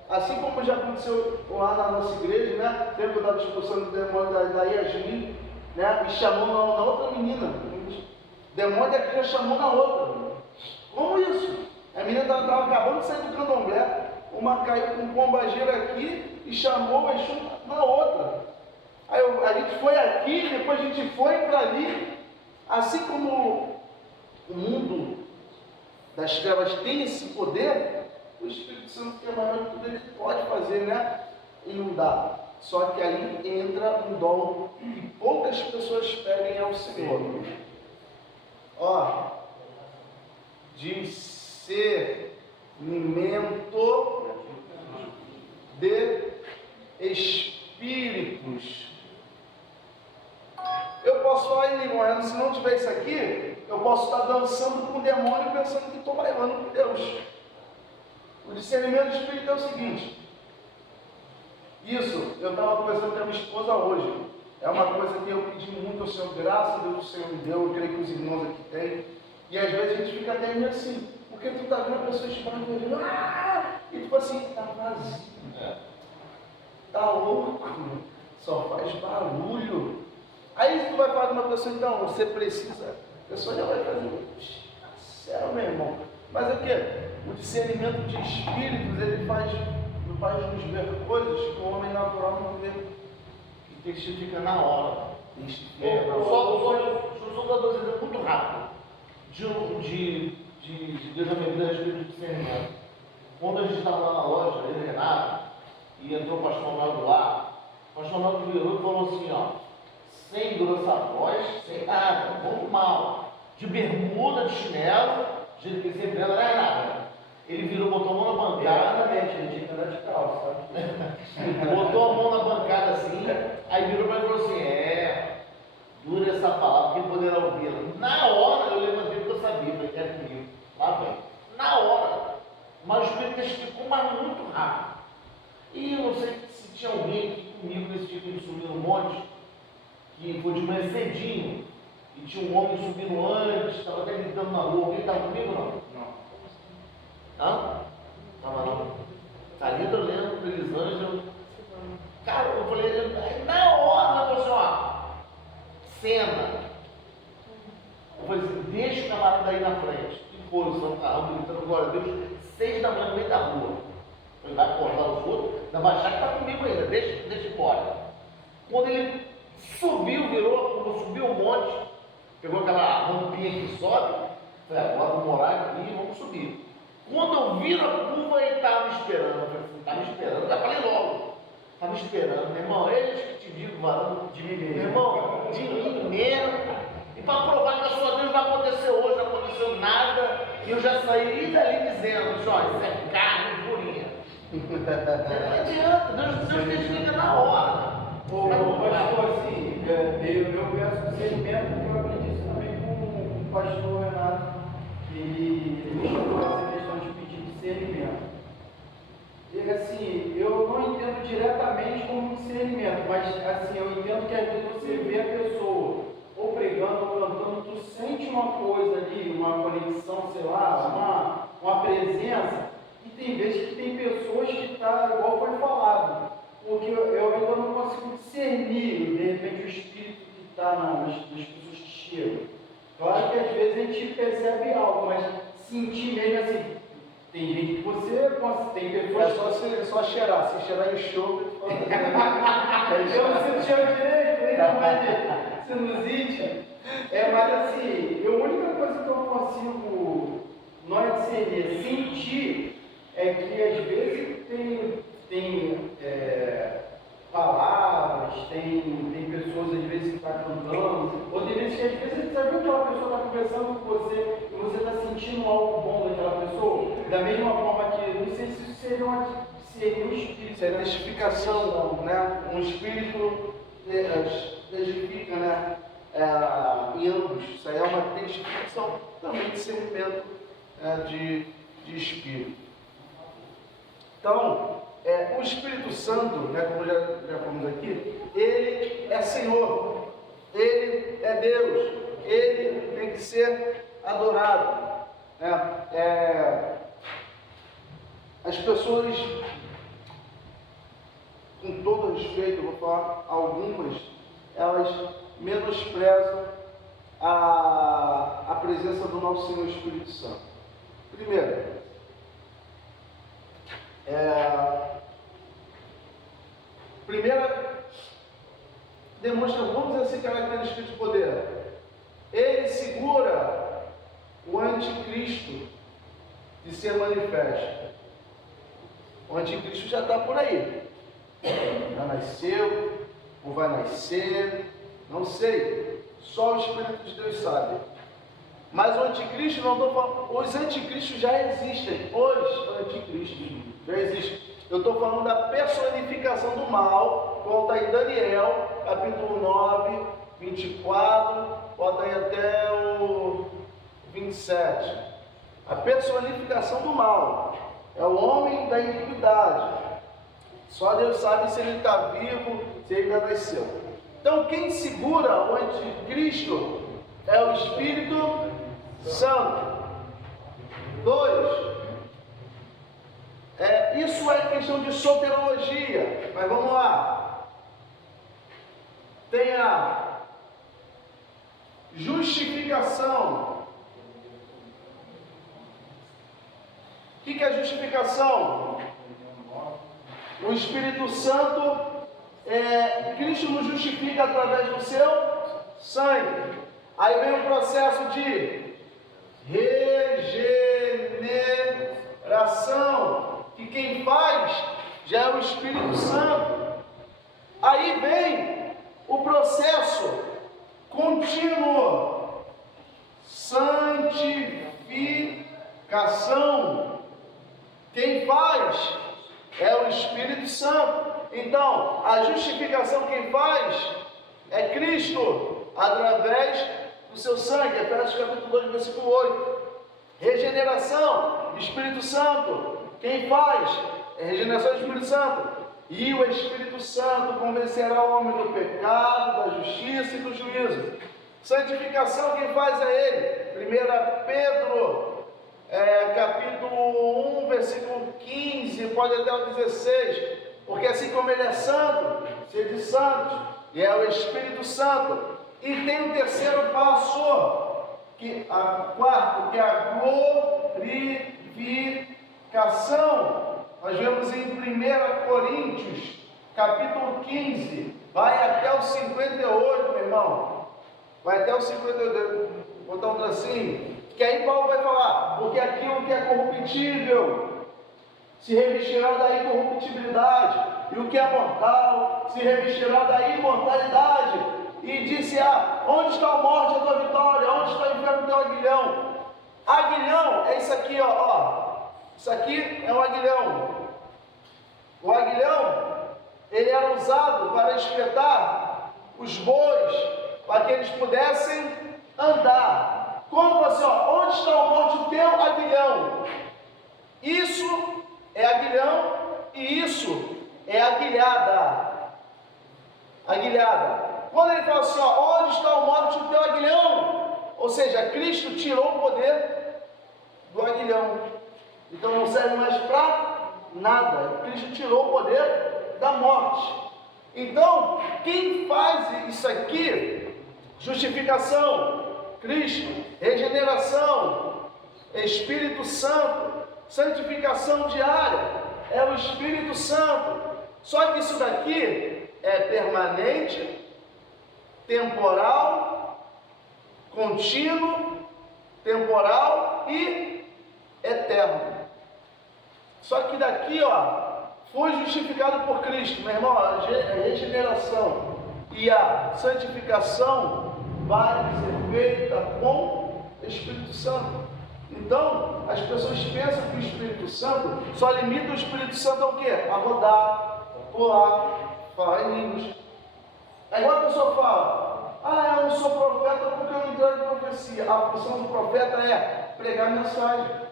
assim como já aconteceu lá na nossa igreja, né? Tempo da expulsão do demônio da Yasmin, né? E chamou na outra menina. O demônio daqui já chamou na outra. Como isso? A menina estava acabando de sair do candomblé, uma caiu com pombagira aqui e chamou o Exu na outra. Aí a gente foi aqui, depois a gente foi para ali. Assim como o mundo das trevas tem esse poder, o Espírito Santo, que é maior que tudo, ele pode fazer, né? Inundar. Só que aí entra um dom que poucas pessoas pedem ao Senhor. Ó, discernimento de espíritos. Eu posso falar em língua, mas se não tiver isso aqui, eu posso estar dançando com o demônio pensando que estou bailando com Deus. O discernimento do Espírito é o seguinte. Isso, eu estava conversando com a minha esposa hoje. É uma coisa que eu pedi muito ao Senhor, graças a Deus o Senhor me deu, eu creio que os irmãos aqui têm. E às vezes a gente fica até meio assim, porque tu está vendo a pessoa esbarrando, e tipo assim, está vazio, está louco, só faz barulho. Aí tu vai falar com uma pessoa, então, você precisa, a pessoa já vai fazer, sério, meu irmão. Mas é o que? O discernimento de espíritos, ele faz nos ver coisas que o homem natural não vê. E testifica na hora. Só dar dois exemplos muito rápido de Deus na minha vida a respeito do discernimento. Quando a gente estava lá na loja, ele e Renato, e entrou o pastor Naldo lá, o pastor Naldo virou e falou assim, ó, sem grossa voz, sem nada, muito mal, de bermuda, de chinelo, de jeito que ele sempre anda, não é nada. Ele virou, botou a mão na bancada, Ele tinha que andar de calça, sabe? botou a mão na bancada assim, aí virou para mim e falou assim, dura essa palavra, quem poderá ouvi-la? Na hora eu levantei porque eu sabia, falei, quero comigo, lá vem. Na hora, mas o Espírito testificou, mas muito rápido. E eu não sei se tinha alguém aqui comigo nesse tipo de subir no monte, que foi de manhã cedinho, e tinha um homem subindo antes, estava até gritando na rua, alguém estava comigo não? Não? Estava não. Thalita, eu lembro, Elisângela. Cara, eu falei, na hora, ela falou assim, ó, cena. Eu falei assim, deixa o camarada aí na frente. E foi o São Carrão gritando, glória a Deus, 6 da manhã no meio da rua. Ele vai acordar os outros, ainda vai achar que está comigo ainda, deixa embora. Quando ele subiu, virou, subiu um monte, pegou aquela rampinha que sobe, falei, agora vou morar aqui e vamos subir. Quando eu viro a curva, ele estava me esperando. Eu falei assim, está me esperando, eu já falei logo. Está me esperando, meu irmão, eles que te digo, varão, de mim mesmo. Meu irmão, de mim mesmo. E para provar que a sua Deus vai acontecer hoje, não aconteceu nada, e eu já saí dali dizendo, olha, isso é carne purinha. Não adianta, Deus testifica na hora. Pastor, assim, eu peço discernimento, porque eu aprendi isso também com o pastor Renato, que ele me chamou essa questão de pedir discernimento. E assim, eu não entendo diretamente como discernimento, mas assim, eu entendo que às vezes você vê a pessoa ou pregando ou cantando, tu sente uma coisa ali, uma conexão, sei lá, uma presença, e tem vezes que tem pessoas que tá igual foi falado, porque eu ainda não consigo discernir, de repente, o espírito que está nas pessoas que chegam. Claro que às vezes a gente percebe algo, mas sentir mesmo assim, tem gente que você tem pessoas. É só cheirar, se cheirar enxofre, Eu não sinto cheiro direito, ainda mais de sinusite. Mas assim, a única coisa que eu consigo não é discernir, sentir, é que às vezes tem palavras, tem pessoas às vezes que estão cantando, ou tem vezes que às vezes você viu que aquela pessoa está conversando com você e você está sentindo algo bom daquela pessoa, da mesma forma que, não sei se isso seria um espírito. isso é testificação, né? Um espírito testifica, né? Em ambos, isso aí é uma testificação, também discernimento de espírito. Então, o Espírito Santo, né, como já falamos aqui, ele é Senhor, ele é Deus, ele tem que ser adorado. As pessoas, com todo respeito, eu vou falar algumas, elas menosprezam a presença do nosso Senhor Espírito Santo. Primeiro, primeira demonstra, vamos dizer assim, característica de poder. Ele segura o anticristo de ser manifesto. O anticristo já está por aí. Já nasceu, ou vai nascer, não sei. Só o Espírito de Deus sabe. Mas o anticristo, não estou falando, os anticristos já existem. Os anticristos já existem. Eu estou falando da personificação do mal, como está em Daniel, capítulo 9, 24, bota aí até o 27. A personificação do mal. É o homem da iniquidade. Só Deus sabe se ele está vivo, se ele já nasceu. Então, quem segura o anticristo é o Espírito Santo. 2. Isso é questão de soteriologia, mas vamos lá. Tem a justificação. O que é justificação? O Espírito Santo, Cristo nos justifica através do seu sangue. Aí vem o processo de regeneração, que quem faz já é o Espírito Santo. Aí vem o processo contínuo, santificação. Quem faz é o Espírito Santo. Então, a justificação quem faz é Cristo, através do seu sangue. Efésios capítulo 2, versículo 8. Regeneração, Espírito Santo. Quem faz é regeneração do Espírito Santo. E o Espírito Santo convencerá o homem do pecado, da justiça e do juízo. Santificação, quem faz é Ele. 1 Pedro, capítulo 1, versículo 15, pode até o 16. Porque assim como Ele é santo, sede santos, e é o Espírito Santo. E tem o terceiro passo, quarto, que é a glorificação. Nós vemos em 1 Coríntios, capítulo 15, vai até o 58, meu irmão. Vai até o 58, vou botar um tracinho. Que aí Paulo vai falar, porque aquilo que é corruptível se revestirá da incorruptibilidade, e o que é mortal se revestirá da imortalidade. E disse: onde está a morte, a tua vitória? Onde está o inferno, o teu aguilhão? Aguilhão é isso aqui, ó. Isso aqui é um aguilhão. O aguilhão, ele era usado para espetar os bois, para que eles pudessem andar. Como assim, onde está a morte, o teu aguilhão? Isso é aguilhão e isso é aguilhada. Aguilhada. Quando ele fala assim, onde está a morte, o teu aguilhão? Ou seja, Cristo tirou o poder do aguilhão. Então não serve mais para nada. Cristo tirou o poder da morte. Então, quem faz isso aqui, justificação, Cristo, regeneração, Espírito Santo, santificação diária, é o Espírito Santo. Só que isso daqui é permanente, temporal, contínuo, temporal e eterno. Só que daqui, foi justificado por Cristo, meu irmão, a regeneração e a santificação vai ser feita com o Espírito Santo. Então, as pessoas pensam que o Espírito Santo só limita o Espírito Santo ao quê? A rodar, pular, falar em línguas. É igual a pessoa fala: eu não sou profeta porque eu não entrego em profecia. A função do profeta é pregar mensagem.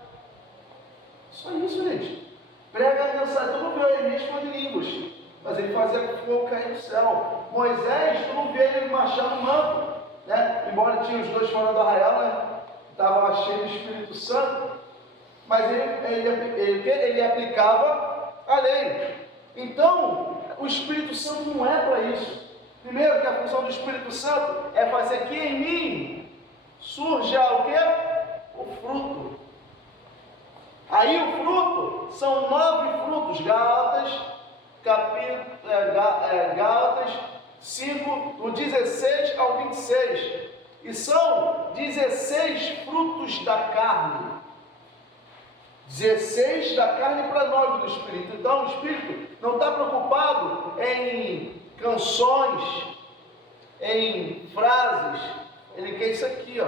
Só isso, gente. Prega a mensagem. Tu não vê o Elias falando em línguas, mas ele fazia fogo cair do céu. Moisés, tu não vê ele marchar no manto, né? Embora tinha os dois fora do arraial, né? Estava cheio do Espírito Santo, mas ele aplicava a lei. Então, o Espírito Santo não é para isso. Primeiro, que a função do Espírito Santo é fazer que em mim surja o quê? O fruto. Aí o fruto são 9 frutos. Gálatas 5, do 16 ao 26. E são 16 frutos da carne. 16 da carne para 9 do Espírito. Então o Espírito não está preocupado em canções, em frases. Ele quer isso aqui,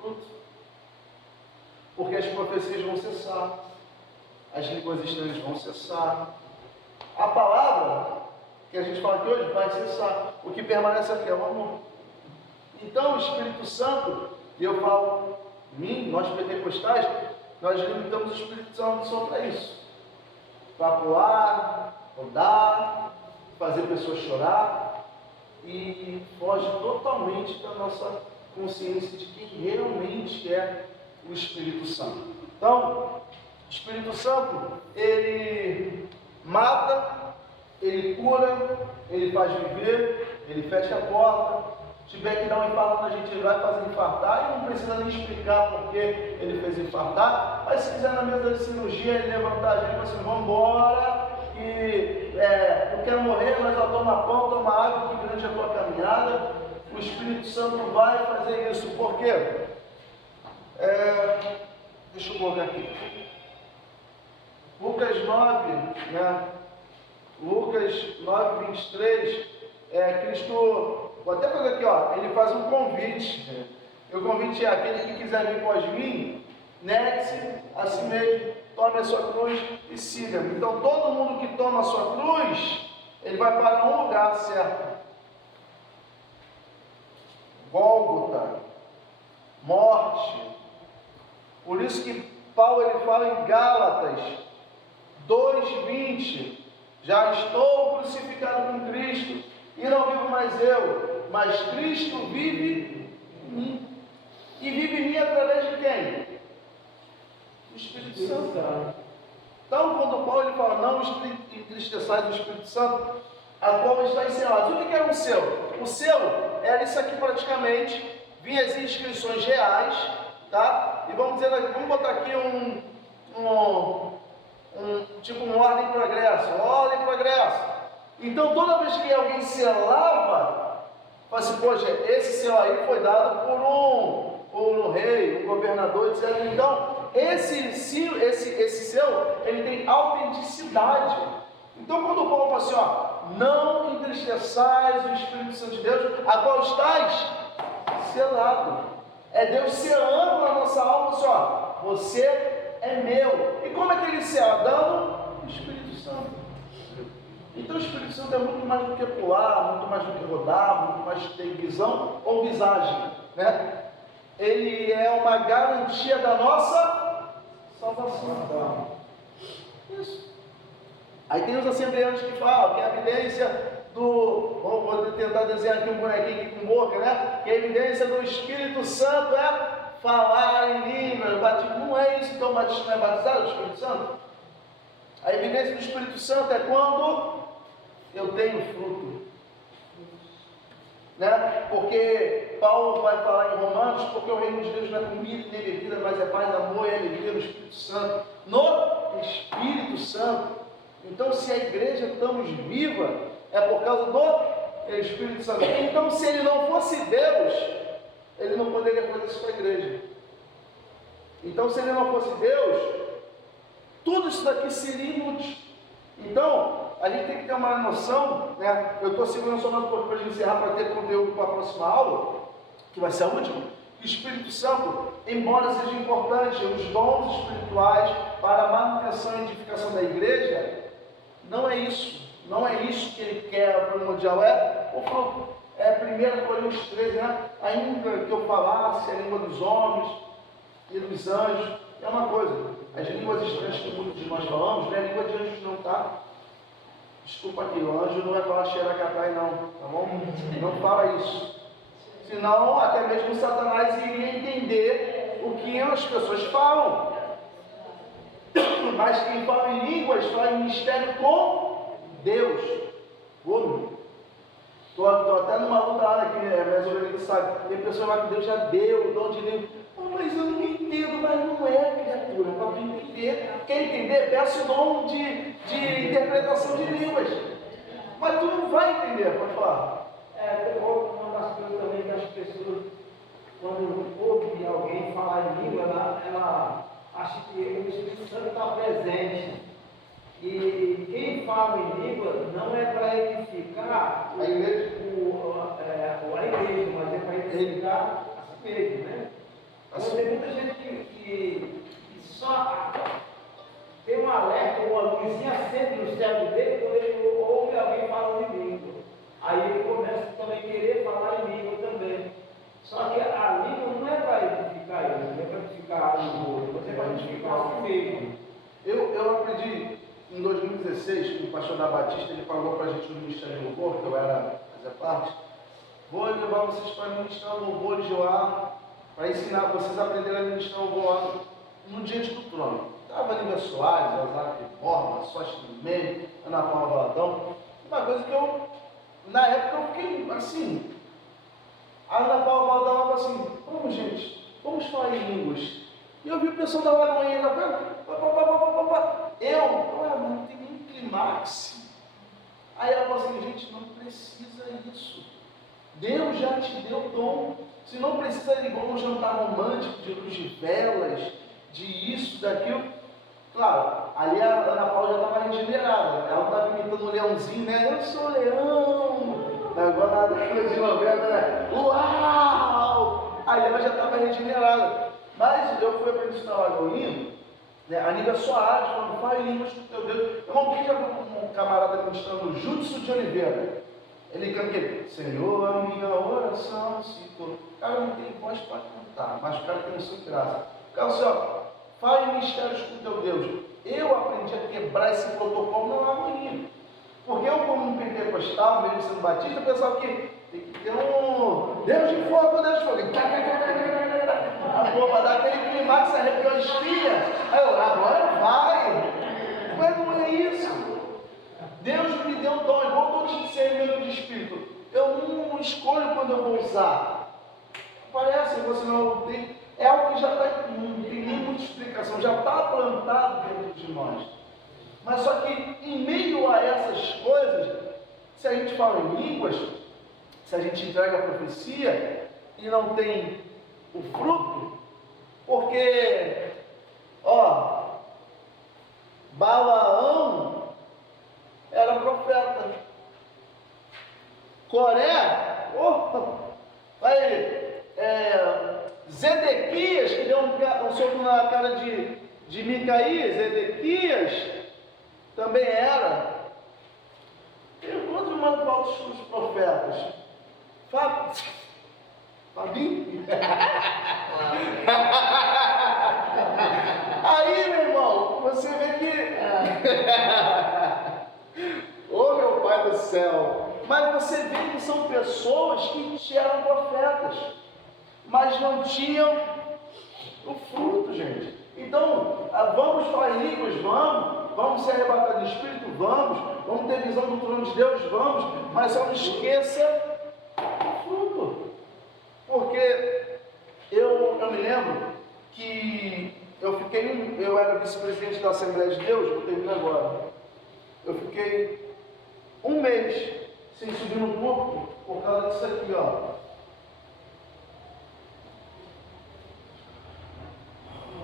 fruto. Porque as profecias vão cessar, as línguas estranhas vão cessar. A palavra que a gente fala aqui hoje vai cessar. O que permanece aqui é o amor. Então o Espírito Santo, e eu falo, nós pentecostais, nós limitamos o Espírito Santo só para isso. Para pular, rodar, fazer pessoas chorar, e foge totalmente da nossa consciência de quem realmente é o Espírito Santo. Então, o Espírito Santo, ele mata, ele cura, ele faz viver, ele fecha a porta. Se tiver que dar um infarto na gente, ele vai fazer infartar, e não precisa nem explicar porque ele fez infartar. Mas se quiser na mesa de cirurgia, ele levantar a gente e falar assim, vamos embora, e não quero morrer, mas ó, toma pão, toma água, que grande é a tua caminhada. O Espírito Santo vai fazer isso. Por quê? Deixa eu colocar aqui. Lucas 9, né? Lucas 9, 23, Cristo, vou até fazer aqui, ó, ele faz um convite. E o convite é: aquele que quiser vir após mim, negue-se a si mesmo, tome a sua cruz e siga-me. Então, todo mundo que toma a sua cruz, ele vai para um lugar certo. Gólgota, morte. Por isso que Paulo ele fala em Gálatas 2:20, já estou crucificado com Cristo, e não vivo mais eu, mas Cristo vive em mim. E vive em mim através de quem? O Espírito Santo. Então, quando Paulo ele fala, não entristeçais o Espírito Santo, a qual está ensinado. O que era um selo? O selo era isso aqui praticamente, vinha as inscrições reais, tá? E vamos botar aqui tipo um ordem e progresso. Então, toda vez que alguém selava, fala assim, poxa, esse selo aí foi dado por um rei, um governador, etc. Então, esse selo, ele tem autenticidade. Então, quando o Paulo fala assim, ó, não entristeçais o Espírito Santo de Deus, a qual estás selado. É Deus selando na nossa alma, assim, ó, você é meu. E como é que ele sela? Dando o Espírito Santo. Então o Espírito Santo é muito mais do que pular, muito mais do que rodar, muito mais do que ter visão ou visagem, né? Ele é uma garantia da nossa salvação. Isso. Aí tem os assembleanos que falam que a evidência vou tentar desenhar aqui um bonequinho aqui com boca, né? Que a evidência do Espírito Santo é falar em línguas. Não é isso, então o batismo não é batizado, o Espírito Santo? A evidência do Espírito Santo é quando eu tenho fruto, né? Porque Paulo vai falar em Romanos, porque o reino de Deus não é comida nem bebida, mas é paz, amor e alegria no Espírito Santo. No Espírito Santo. Então, se a igreja estamos viva, é por causa do Espírito Santo. Então, se ele não fosse Deus, ele não poderia fazer isso com a igreja. Então, se ele não fosse Deus, tudo isso daqui seria inútil. Então, a gente tem que ter uma noção, né? Eu estou segurando só mais um pouco para a gente encerrar, para ter conteúdo para a próxima aula, que vai ser a última. O Espírito Santo, embora seja importante, os dons espirituais para a manutenção e edificação da igreja, não é isso. Não é isso que ele quer primordial, é o fruto. É 1 Coríntios 13, né? Ainda que eu falasse a língua dos homens e dos anjos, é uma coisa. As línguas estranhas que muitos de nós falamos, não é língua de anjos não, tá? Desculpa aqui, o anjo não vai falar xeracatai não, tá bom? Não fala isso. Senão, até mesmo Satanás iria entender o que as pessoas falam. Mas quem fala em línguas, fala em mistério com Deus. Estou até numa luta lá, que mais ou menos sabe. Tem pessoa lá que Deus já deu o dom de língua. Mas eu não entendo, mas não é, criatura. Para tu entender, quer entender? Peça o dom de interpretação de línguas. Mas tu não vai entender, pode falar. Uma das coisas também que as pessoas, quando ouvem alguém falar em língua, ela acha que o Espírito Santo está presente. E quem fala em língua não é para edificar a igreja, mas é para edificar a si mesmo, né? Então, tem muita gente que só tem um alerta, uma luzinha acende no cérebro dele quando ele ouve alguém falando em língua. Aí ele começa também a querer falar em língua também. Só que a língua não é para edificar isso, não é para edificar o outro. Você vai edificar 16, o pastor da Batista, ele pagou para a gente no Ministério de Louvor, que eu fazia parte. Vou levar vocês para ministrar louvores lá, para ensinar vocês a aprenderem a ministrar louvor lá no Diante do Trono. Estava Nívia Soares, Osara Borba, Sócio Meio, Ana Paula Valadão. Uma coisa que eu, na época, eu fiquei assim. A Ana Paula Valadão falava assim: vamos, gente, vamos falar em línguas. E eu vi o pessoal da Lagoinha, mas não tem nem clímax. Aí ela falou assim: gente, não precisa isso. Deus já te deu dom. Se não precisa de igual um jantar romântico, de luz de velas, de isso, daquilo. Claro, ali a Ana Paula já estava regenerada. Ela não estava imitando um leãozinho, né? Eu sou leão. Agora na década de 90, né? Uau! Aí ela já estava regenerada. Mas eu fui aprender na Lagoinha, né? A Nívia Soares falando: faz línguas com teu Deus. Irmão, quem já viu um camarada ministrando Júdice de Oliveira? Ele canta aqui: Senhor, a minha oração se tornou. O cara não tem voz para cantar, mas o cara tem um som de graça. O cara assim, ó, faz mistérios com teu Deus. Eu aprendi a quebrar esse protocolo na Lagoinha. Porque eu, como um pentecostal, mesmo sendo batista, pensava que tem que ter um Deus de fogo, Deus de fogo. Para dar aquele climax, arrepiou a espinha. Aí eu, agora vai. Mas não é isso. Deus me deu dom, igual dom de discernimento de espírito. Eu não escolho quando eu vou usar. Parece que você não tem. É algo que já está, não tem nem muita explicação, já está plantado dentro de nós. Mas só que em meio a essas coisas, se a gente fala em línguas, se a gente entrega a profecia e não tem o fruto, porque, ó, Balaão era profeta, Coré, Zedequias, que deu um soco na cara de Micaías, Zedequias também era. Enquanto manda para os profetas, Fabinho? Aí, meu irmão, você vê que. Ô meu Pai do céu! Mas você vê que são pessoas que eram profetas, mas não tinham o fruto, gente. Então, vamos falar em línguas, vamos ser arrebatados de espírito, vamos ter visão do trono de Deus, vamos, mas só não esqueça o fruto. Porque eu me lembro que eu era vice-presidente da Assembleia de Deus, vou terminar agora. Eu fiquei um mês sem subir no púlpito por causa disso aqui, ó.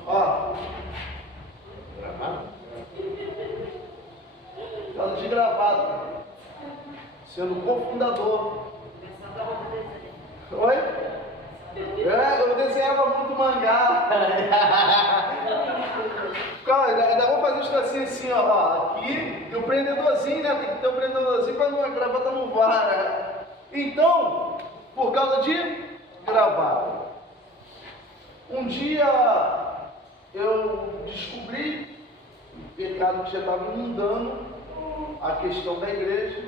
Ó. Causa de gravata. Sendo cofundador. Oi? Eu desenhava muito mangá. Ainda vou fazer um tracinho assim, ó. Aqui. E o prendedorzinho, né? Tem que ter o prendedorzinho para a gravata não voar, né? Então, por causa de gravata. Um dia eu descobri um pecado que já estava inundando a questão da igreja,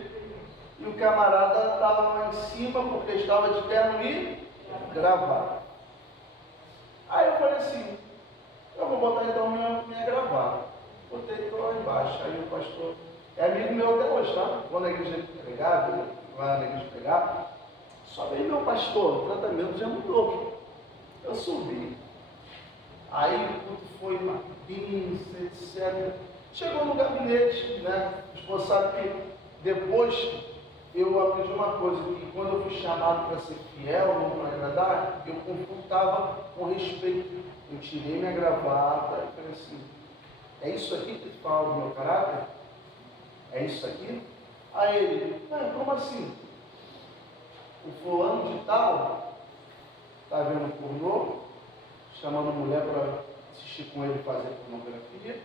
e o camarada estava lá em cima porque estava de terno e gravata. Aí eu falei assim: eu vou botar então minha gravata. Botei lá embaixo. Aí o pastor é amigo meu até hoje, tá? Vou na igreja pregar, lá na igreja pregar. Só veio meu pastor, o tratamento já mudou. Eu subi. Aí o culto foi uma pinça, etc. Chegou no gabinete, né? O esposo sabe que depois eu aprendi uma coisa, que quando eu fui chamado para ser fiel, não para agradar, eu confrontava com respeito. Eu tirei minha gravata e falei assim: é isso aqui que tu fala do meu caráter? É isso aqui? Aí ele: como assim? O fulano de tal está vendo pornô, chamando mulher para assistir com ele e fazer pornografia.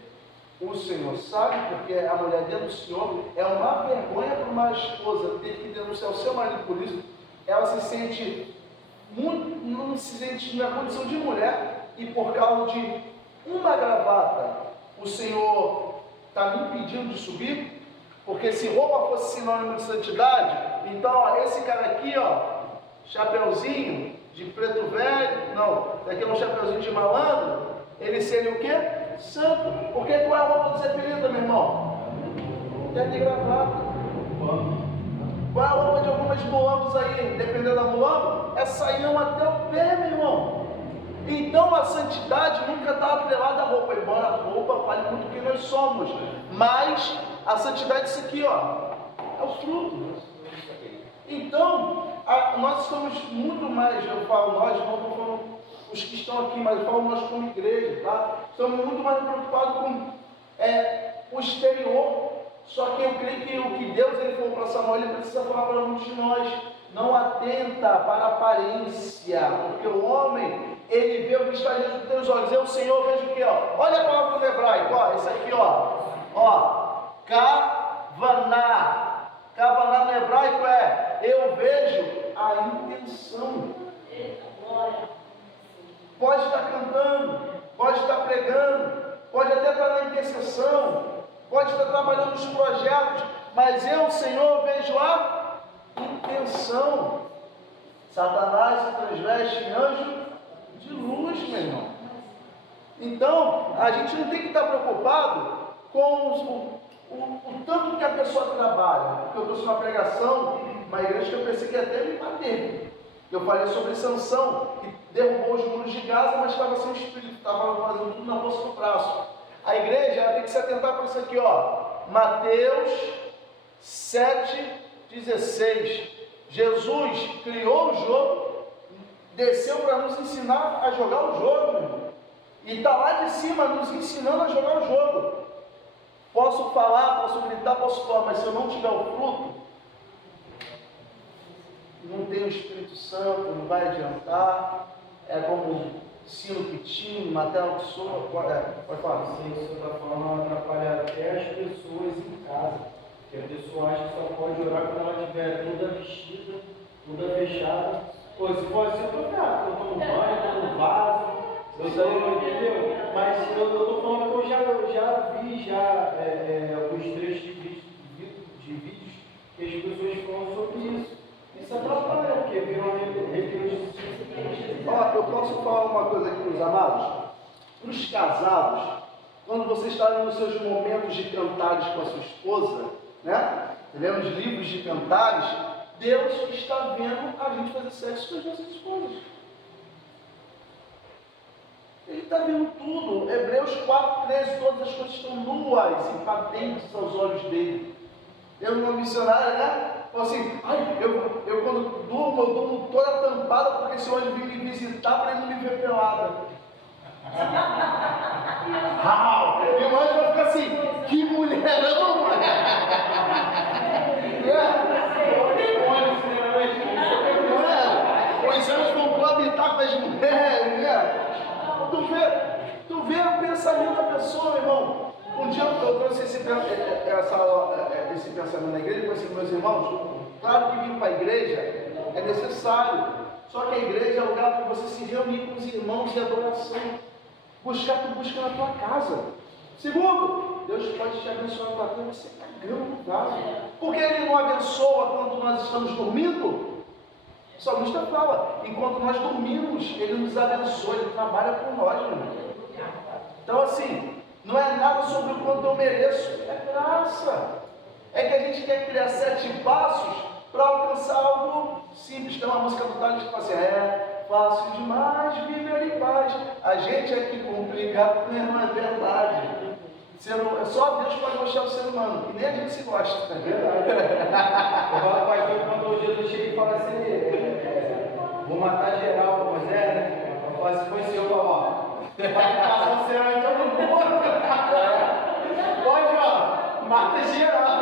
O Senhor sabe, porque a mulher denunciou. É uma vergonha para uma esposa ter que denunciar o seu marido por isso. Ela se sente não se sente na condição de mulher, e por causa de uma gravata o Senhor está me impedindo de subir. Porque se roupa fosse sinônimo de santidade, então ó, esse cara aqui, ó, chapeuzinho de preto velho, não, daqui é um chapeuzinho de malandro, ele seria o quê? Santo. Porque qual é a roupa do Zé Pelida, meu irmão? Terno e gravata. Qual é a roupa de algumas mulambos aí? Dependendo da mulambo, é saião até o pé, meu irmão. Então a santidade nunca está atrelada à roupa, embora a roupa fale muito quem nós somos. Mas a santidade é isso aqui, ó, é o fruto. Então, nós estamos muito mais, eu falo nós, não estou falando os que estão aqui, mas eu falo nós como igreja, tá? Estamos muito mais preocupados com o exterior. Só que eu creio que o que Deus ele falou para Samuel, ele precisa falar para muitos de nós. Não atenta para a aparência, porque o homem, ele vê o que está diante dos teus olhos. Eu, Senhor, vejo o que, ó. Olha a palavra do hebraico, ó. Esse aqui, ó. Kavaná. Kavaná no hebraico é: eu vejo a intenção. Pode estar cantando, pode estar pregando, pode até estar na intercessão, pode estar trabalhando nos projetos, mas eu, Senhor, vejo a intenção. Satanás se transveste em anjo de luz, meu irmão. Então, a gente não tem que estar preocupado com o tanto que a pessoa trabalha. Porque eu trouxe uma pregação, uma igreja que eu pensei que ia até me bater. Eu falei sobre Sansão, que derrubou os muros de Gaza, mas estava sem o espírito, estava fazendo tudo na força do braço. A igreja ela tem que se atentar para isso aqui, ó. Mateus 7,16. Jesus criou o jogo, desceu para nos ensinar a jogar o jogo, meu irmão. E está lá de cima nos ensinando a jogar o jogo. Posso falar, posso gritar, posso falar, mas se eu não tiver o fruto, não tem o Espírito Santo, não vai adiantar. É como sino que tinha, martelo que soa. Pode falar. Sim, o senhor está falando, atrapalha até as pessoas em casa. Porque a pessoa acha que só pode orar quando ela estiver toda vestida, toda fechada. Pô, se for assim, eu estou ferrado, eu estou no banho, estou no vaso, isso aí não entendeu? Mas eu estou falando que eu já vi alguns trechos de vídeos que as pessoas falam sobre isso. Isso atrapalha, porque virou uma religião. Ó, eu posso falar uma coisa aqui, meus amados? Para os casados, quando você está nos seus momentos de cantares com a sua esposa, né? Lendo os livros de cantares, Deus está vendo a gente fazer sexo com as nossas esposas. Ele está vendo tudo. Hebreus 4,13, todas as coisas estão nuas e patentes aos olhos dele. Eu, uma missionária, né? Falei assim, eu quando durmo, eu durmo toda tampada, porque esse anjo vem me visitar para ele não me ver pelada. E o anjo vai ficar assim, que mulherão! Os anjos vão coabitar com as mulheres, né? Tu vê o pensamento da pessoa, meu irmão. Um dia eu trouxe esse pensamento na igreja e falei assim, meus irmãos, claro que vir para a igreja é necessário, só que a igreja é o lugar para você se reunir com os irmãos de adoração, buscar tu busca na tua casa. Segundo, Deus pode te abençoar na tua casa, você cagando no vaso. Porque Ele não abençoa quando nós estamos dormindo? O salmista fala, enquanto nós dormimos, Ele nos abençoa, Ele trabalha por nós, meu irmão. Então assim, não é nada sobre o quanto eu mereço, é graça. É que a gente quer criar 7 passos para alcançar algo simples. Tem uma música do Thales que fala assim, é fácil demais viver em paz. A gente é que complica, não é verdade. Só Deus pode mostrar o ser humano, e nem a gente se gosta. É verdade. Eu falo para ele quando Jesus chega e fala assim, vou matar geral, Moisés, né? Eu falo assim, foi senhor, ó, pode passar o céu em todo mundo. Pode, ó, mata geral.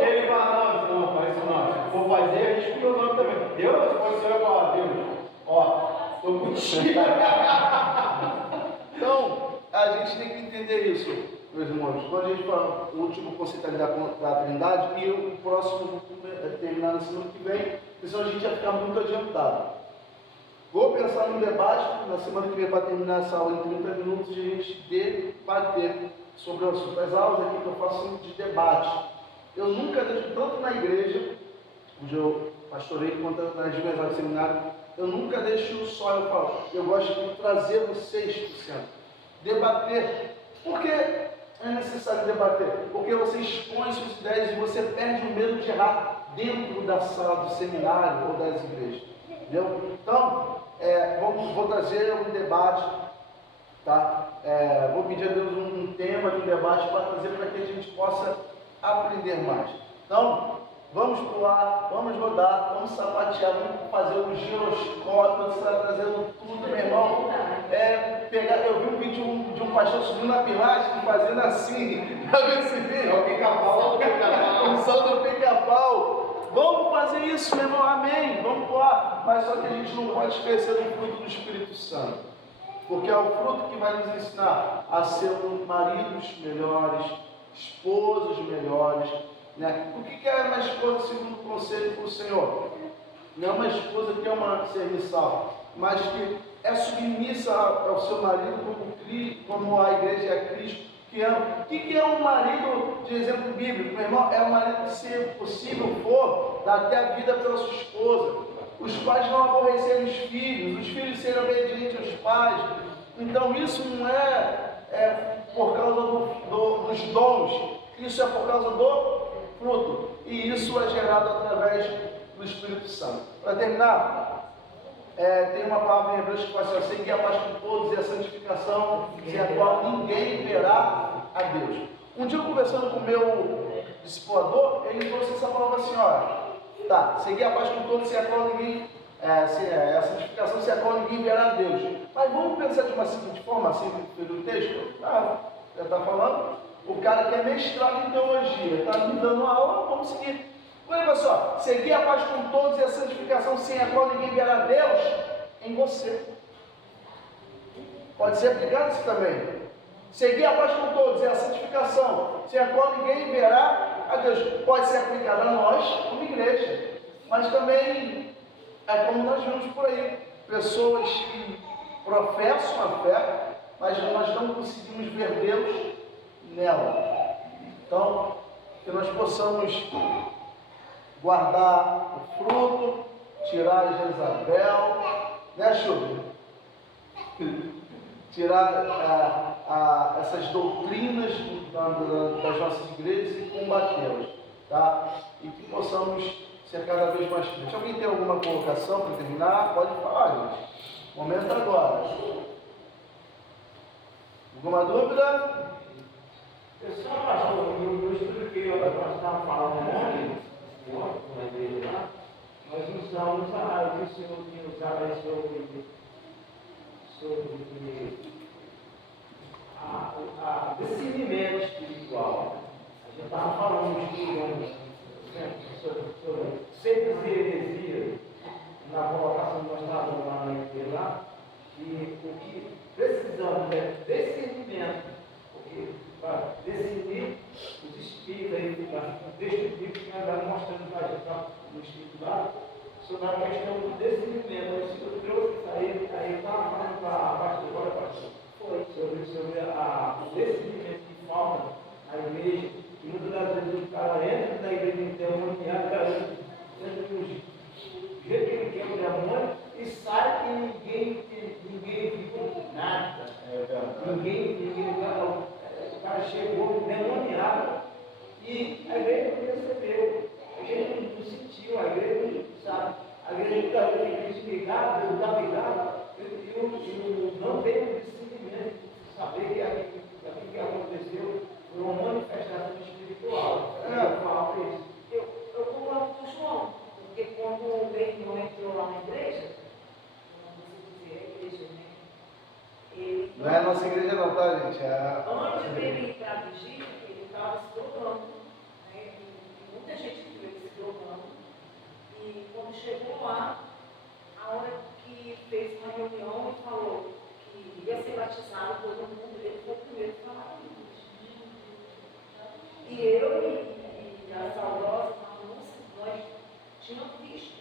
Ele fala, não, faz isso não. Se for fazer, a gente pediu o nome também. Deus, se for senhor, eu falo, Deus, ó, tô contigo. Então, a gente tem que entender isso, meus irmãos. Quando a gente fala, o último conceito é lidar com a Trindade, e o próximo terminar na semana que vem, senão a gente ia ficar muito adiantado. Vou pensar num debate, na semana que vem, para terminar essa aula em 30 minutos, de a gente debater sobre o assunto. As aulas aqui que eu faço de debate. Eu nunca deixo, tanto na igreja, onde eu pastorei, quanto nas minhas aulas de seminário, eu nunca deixo só eu falar. Eu gosto de trazer vocês para o centro. Debater. Por que é necessário debater? Porque você expõe suas ideias e você perde o medo de errar dentro da sala do seminário ou das igrejas. Entendeu? Então, vou trazer um debate, tá? Vou pedir a Deus um tema de um debate para trazer para que a gente possa aprender mais. Então, vamos pular, vamos rodar, vamos sapatear, vamos fazer um giroscópio, você está trazendo tudo, meu irmão. Eu vi um vídeo de um pastor subindo na piragem, fazendo assim, para ver se vê. o pica-pau. O som do pica-pau. Vamos fazer isso, meu irmão, amém. Vamos pular. Mas só que a gente não pode esquecer do fruto do Espírito Santo. Porque é o fruto que vai nos ensinar a ser maridos melhores, esposos melhores. Né? O que é uma esposa segundo o conselho do Senhor? Não é uma esposa que é uma serviçal, mas que é submissa ao seu marido como a igreja é a Cristo, que ama. O que é um marido de exemplo bíblico? Meu irmão, é um marido que, se possível for, dá até a vida pela sua esposa. Os pais não aborrecerem os filhos serem obedientes aos pais. Então isso não é por causa dos dons, isso é por causa do fruto. E isso é gerado através do Espírito Santo. Para terminar, tem uma palavra em Hebreus que fala assim: seguir a paz com todos e a santificação, sem a qual ninguém verá a Deus. Um dia, eu conversando com o meu discipulador, ele trouxe essa palavra assim: olha, seguir a paz com todos, sem a qual ninguém, a santificação, sem a qual ninguém verá a Deus. Mas vamos pensar de uma seguinte forma, assim, pelo texto? Já está falando, o cara que é mestrado em teologia, está me dando uma aula, vamos seguir. Olha só, seguir a paz com todos e a santificação, sem a qual ninguém verá Deus, em você. Pode ser aplicado isso também. Seguir a paz com todos e a santificação, sem a qual ninguém verá a Deus. Pode ser aplicado a nós, como igreja. Mas também, como nós vemos por aí, pessoas que professam a fé, mas nós não conseguimos ver Deus nela. Então, que nós possamos guardar o fruto, tirar Jezabel, né, Chuva? Tirar essas doutrinas das nossas igrejas e combatê-las, tá? E que possamos ser cada vez mais crentes. Alguém tem alguma colocação para terminar? Pode falar, gente. O momento é agora. Alguma dúvida? Eu só, pastor, eu expliquei, nós estávamos falando ontem, na igreja lá, nós usamos o que o Senhor tinha usado aí sobre discernimento espiritual. A gente estava falando, sobre sectas e heresias, na colocação que nós estávamos lá na igreja lá, e o que precisamos é discernimento, porque para discernir os espíritos, o texto bíblico que vai mostrando para a gente no espírito lá, sobre a questão do discernimento. O Senhor trouxe isso aí estava falando para a pastora, foi sobre o discernimento que falta na igreja, e muitas das vezes o cara entra na igreja endemoniado, do jeito que ele quer o demônio, e sai e ninguém viu nada. O cara chegou endemoniado e a igreja não percebeu, a igreja não sentiu, a igreja não sabe, a igreja está desligada, está ligada, e não tem o discernimento de saber que aquilo que aconteceu foi uma manifestação espiritual. Eu falo para isso. Eu concordo com o João, porque quando o meu irmão entrou lá na igreja, não sei dizer, a igreja, né? Ele, Não é a nossa igreja não, tá, gente? antes dele ir para a vigília, ele estava se drogando, né? E muita gente viu ele se drogando. E quando chegou lá, a hora que fez uma reunião e falou que ia ser batizado todo mundo, ele foi o primeiro a falar isso. E eu e a saudosa, nós tínhamos visto,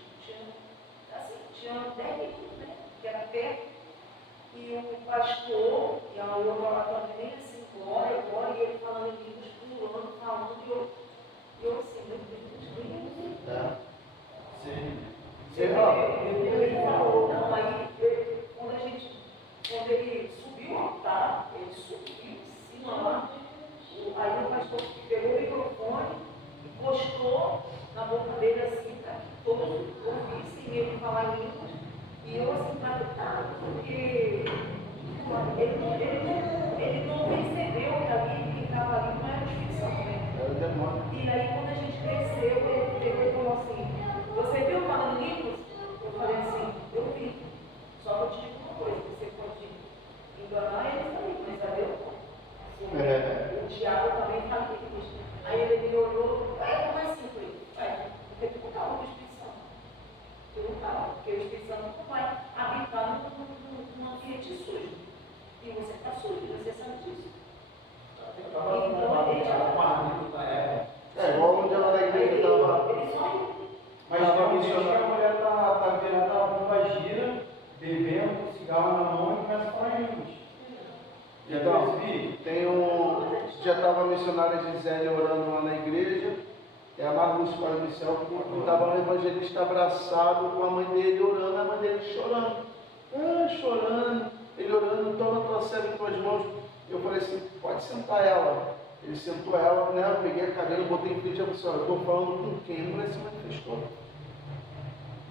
tinha 10 minutos, né? que era perto, e o pastor, e a outra lá também, assim, glória, e ele falando em línguas, pulando, falando, e eu assim, meu Deus, Sim. ele falou, não, aí, quando ele subiu ao altar, ele subiu em cima lá, aí o pastor pegou o microfone e postou na boca dele assim, para que todos ouvissem ele falar em línguas, e eu assim, impactado, porque ele não percebeu que ali, quem estava ali não era o Espírito Santo, né? Era o demônio. E aí quando a gente cresceu, ele pegou e falou assim, você viu falando em línguas? Eu falei assim, eu vi. Só que eu te digo uma coisa, você pode enganar ele também, mas a Deus não. O diabo também fala em línguas. Aí ele me olhou, como assim foi? Porque tu não estava com o Espírito Santo. Tu não estava, porque o Espírito Santo não vai habitar num ambiente sujo. E você está sujo, você sabe disso. É, igual onde ela na igreja estava. Mas tem um que a mulher tá virando a bomba gira, bebendo, cigarro na mão e começa a falar em línguas. Então, tem já estava a missionária Gisele orando lá na igreja, é a Marlúcia Pai do Céu, e estava o evangelista abraçado com a mãe dele orando, a mãe dele chorando, chorando, ele orando, toma tua serva em tuas mãos. Eu falei assim, pode sentar ela. Ele sentou ela, né? Eu peguei a cadeira, botei em frente a pessoa, eu estou falando com quem? A mulher se manifestou.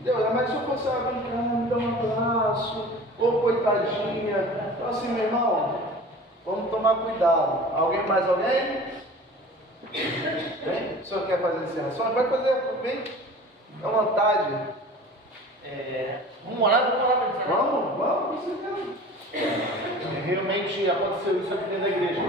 Entendeu? Mas se eu fosse brincando, me dá um abraço, ô coitadinha. Então assim, meu irmão, vamos tomar cuidado. Alguém mais? Alguém? Vem? O senhor quer fazer encerração? Vai fazer, vem. Fica à vontade. Vamos orar para dizer. Vamos, você quer. Realmente aconteceu isso aqui dentro da igreja.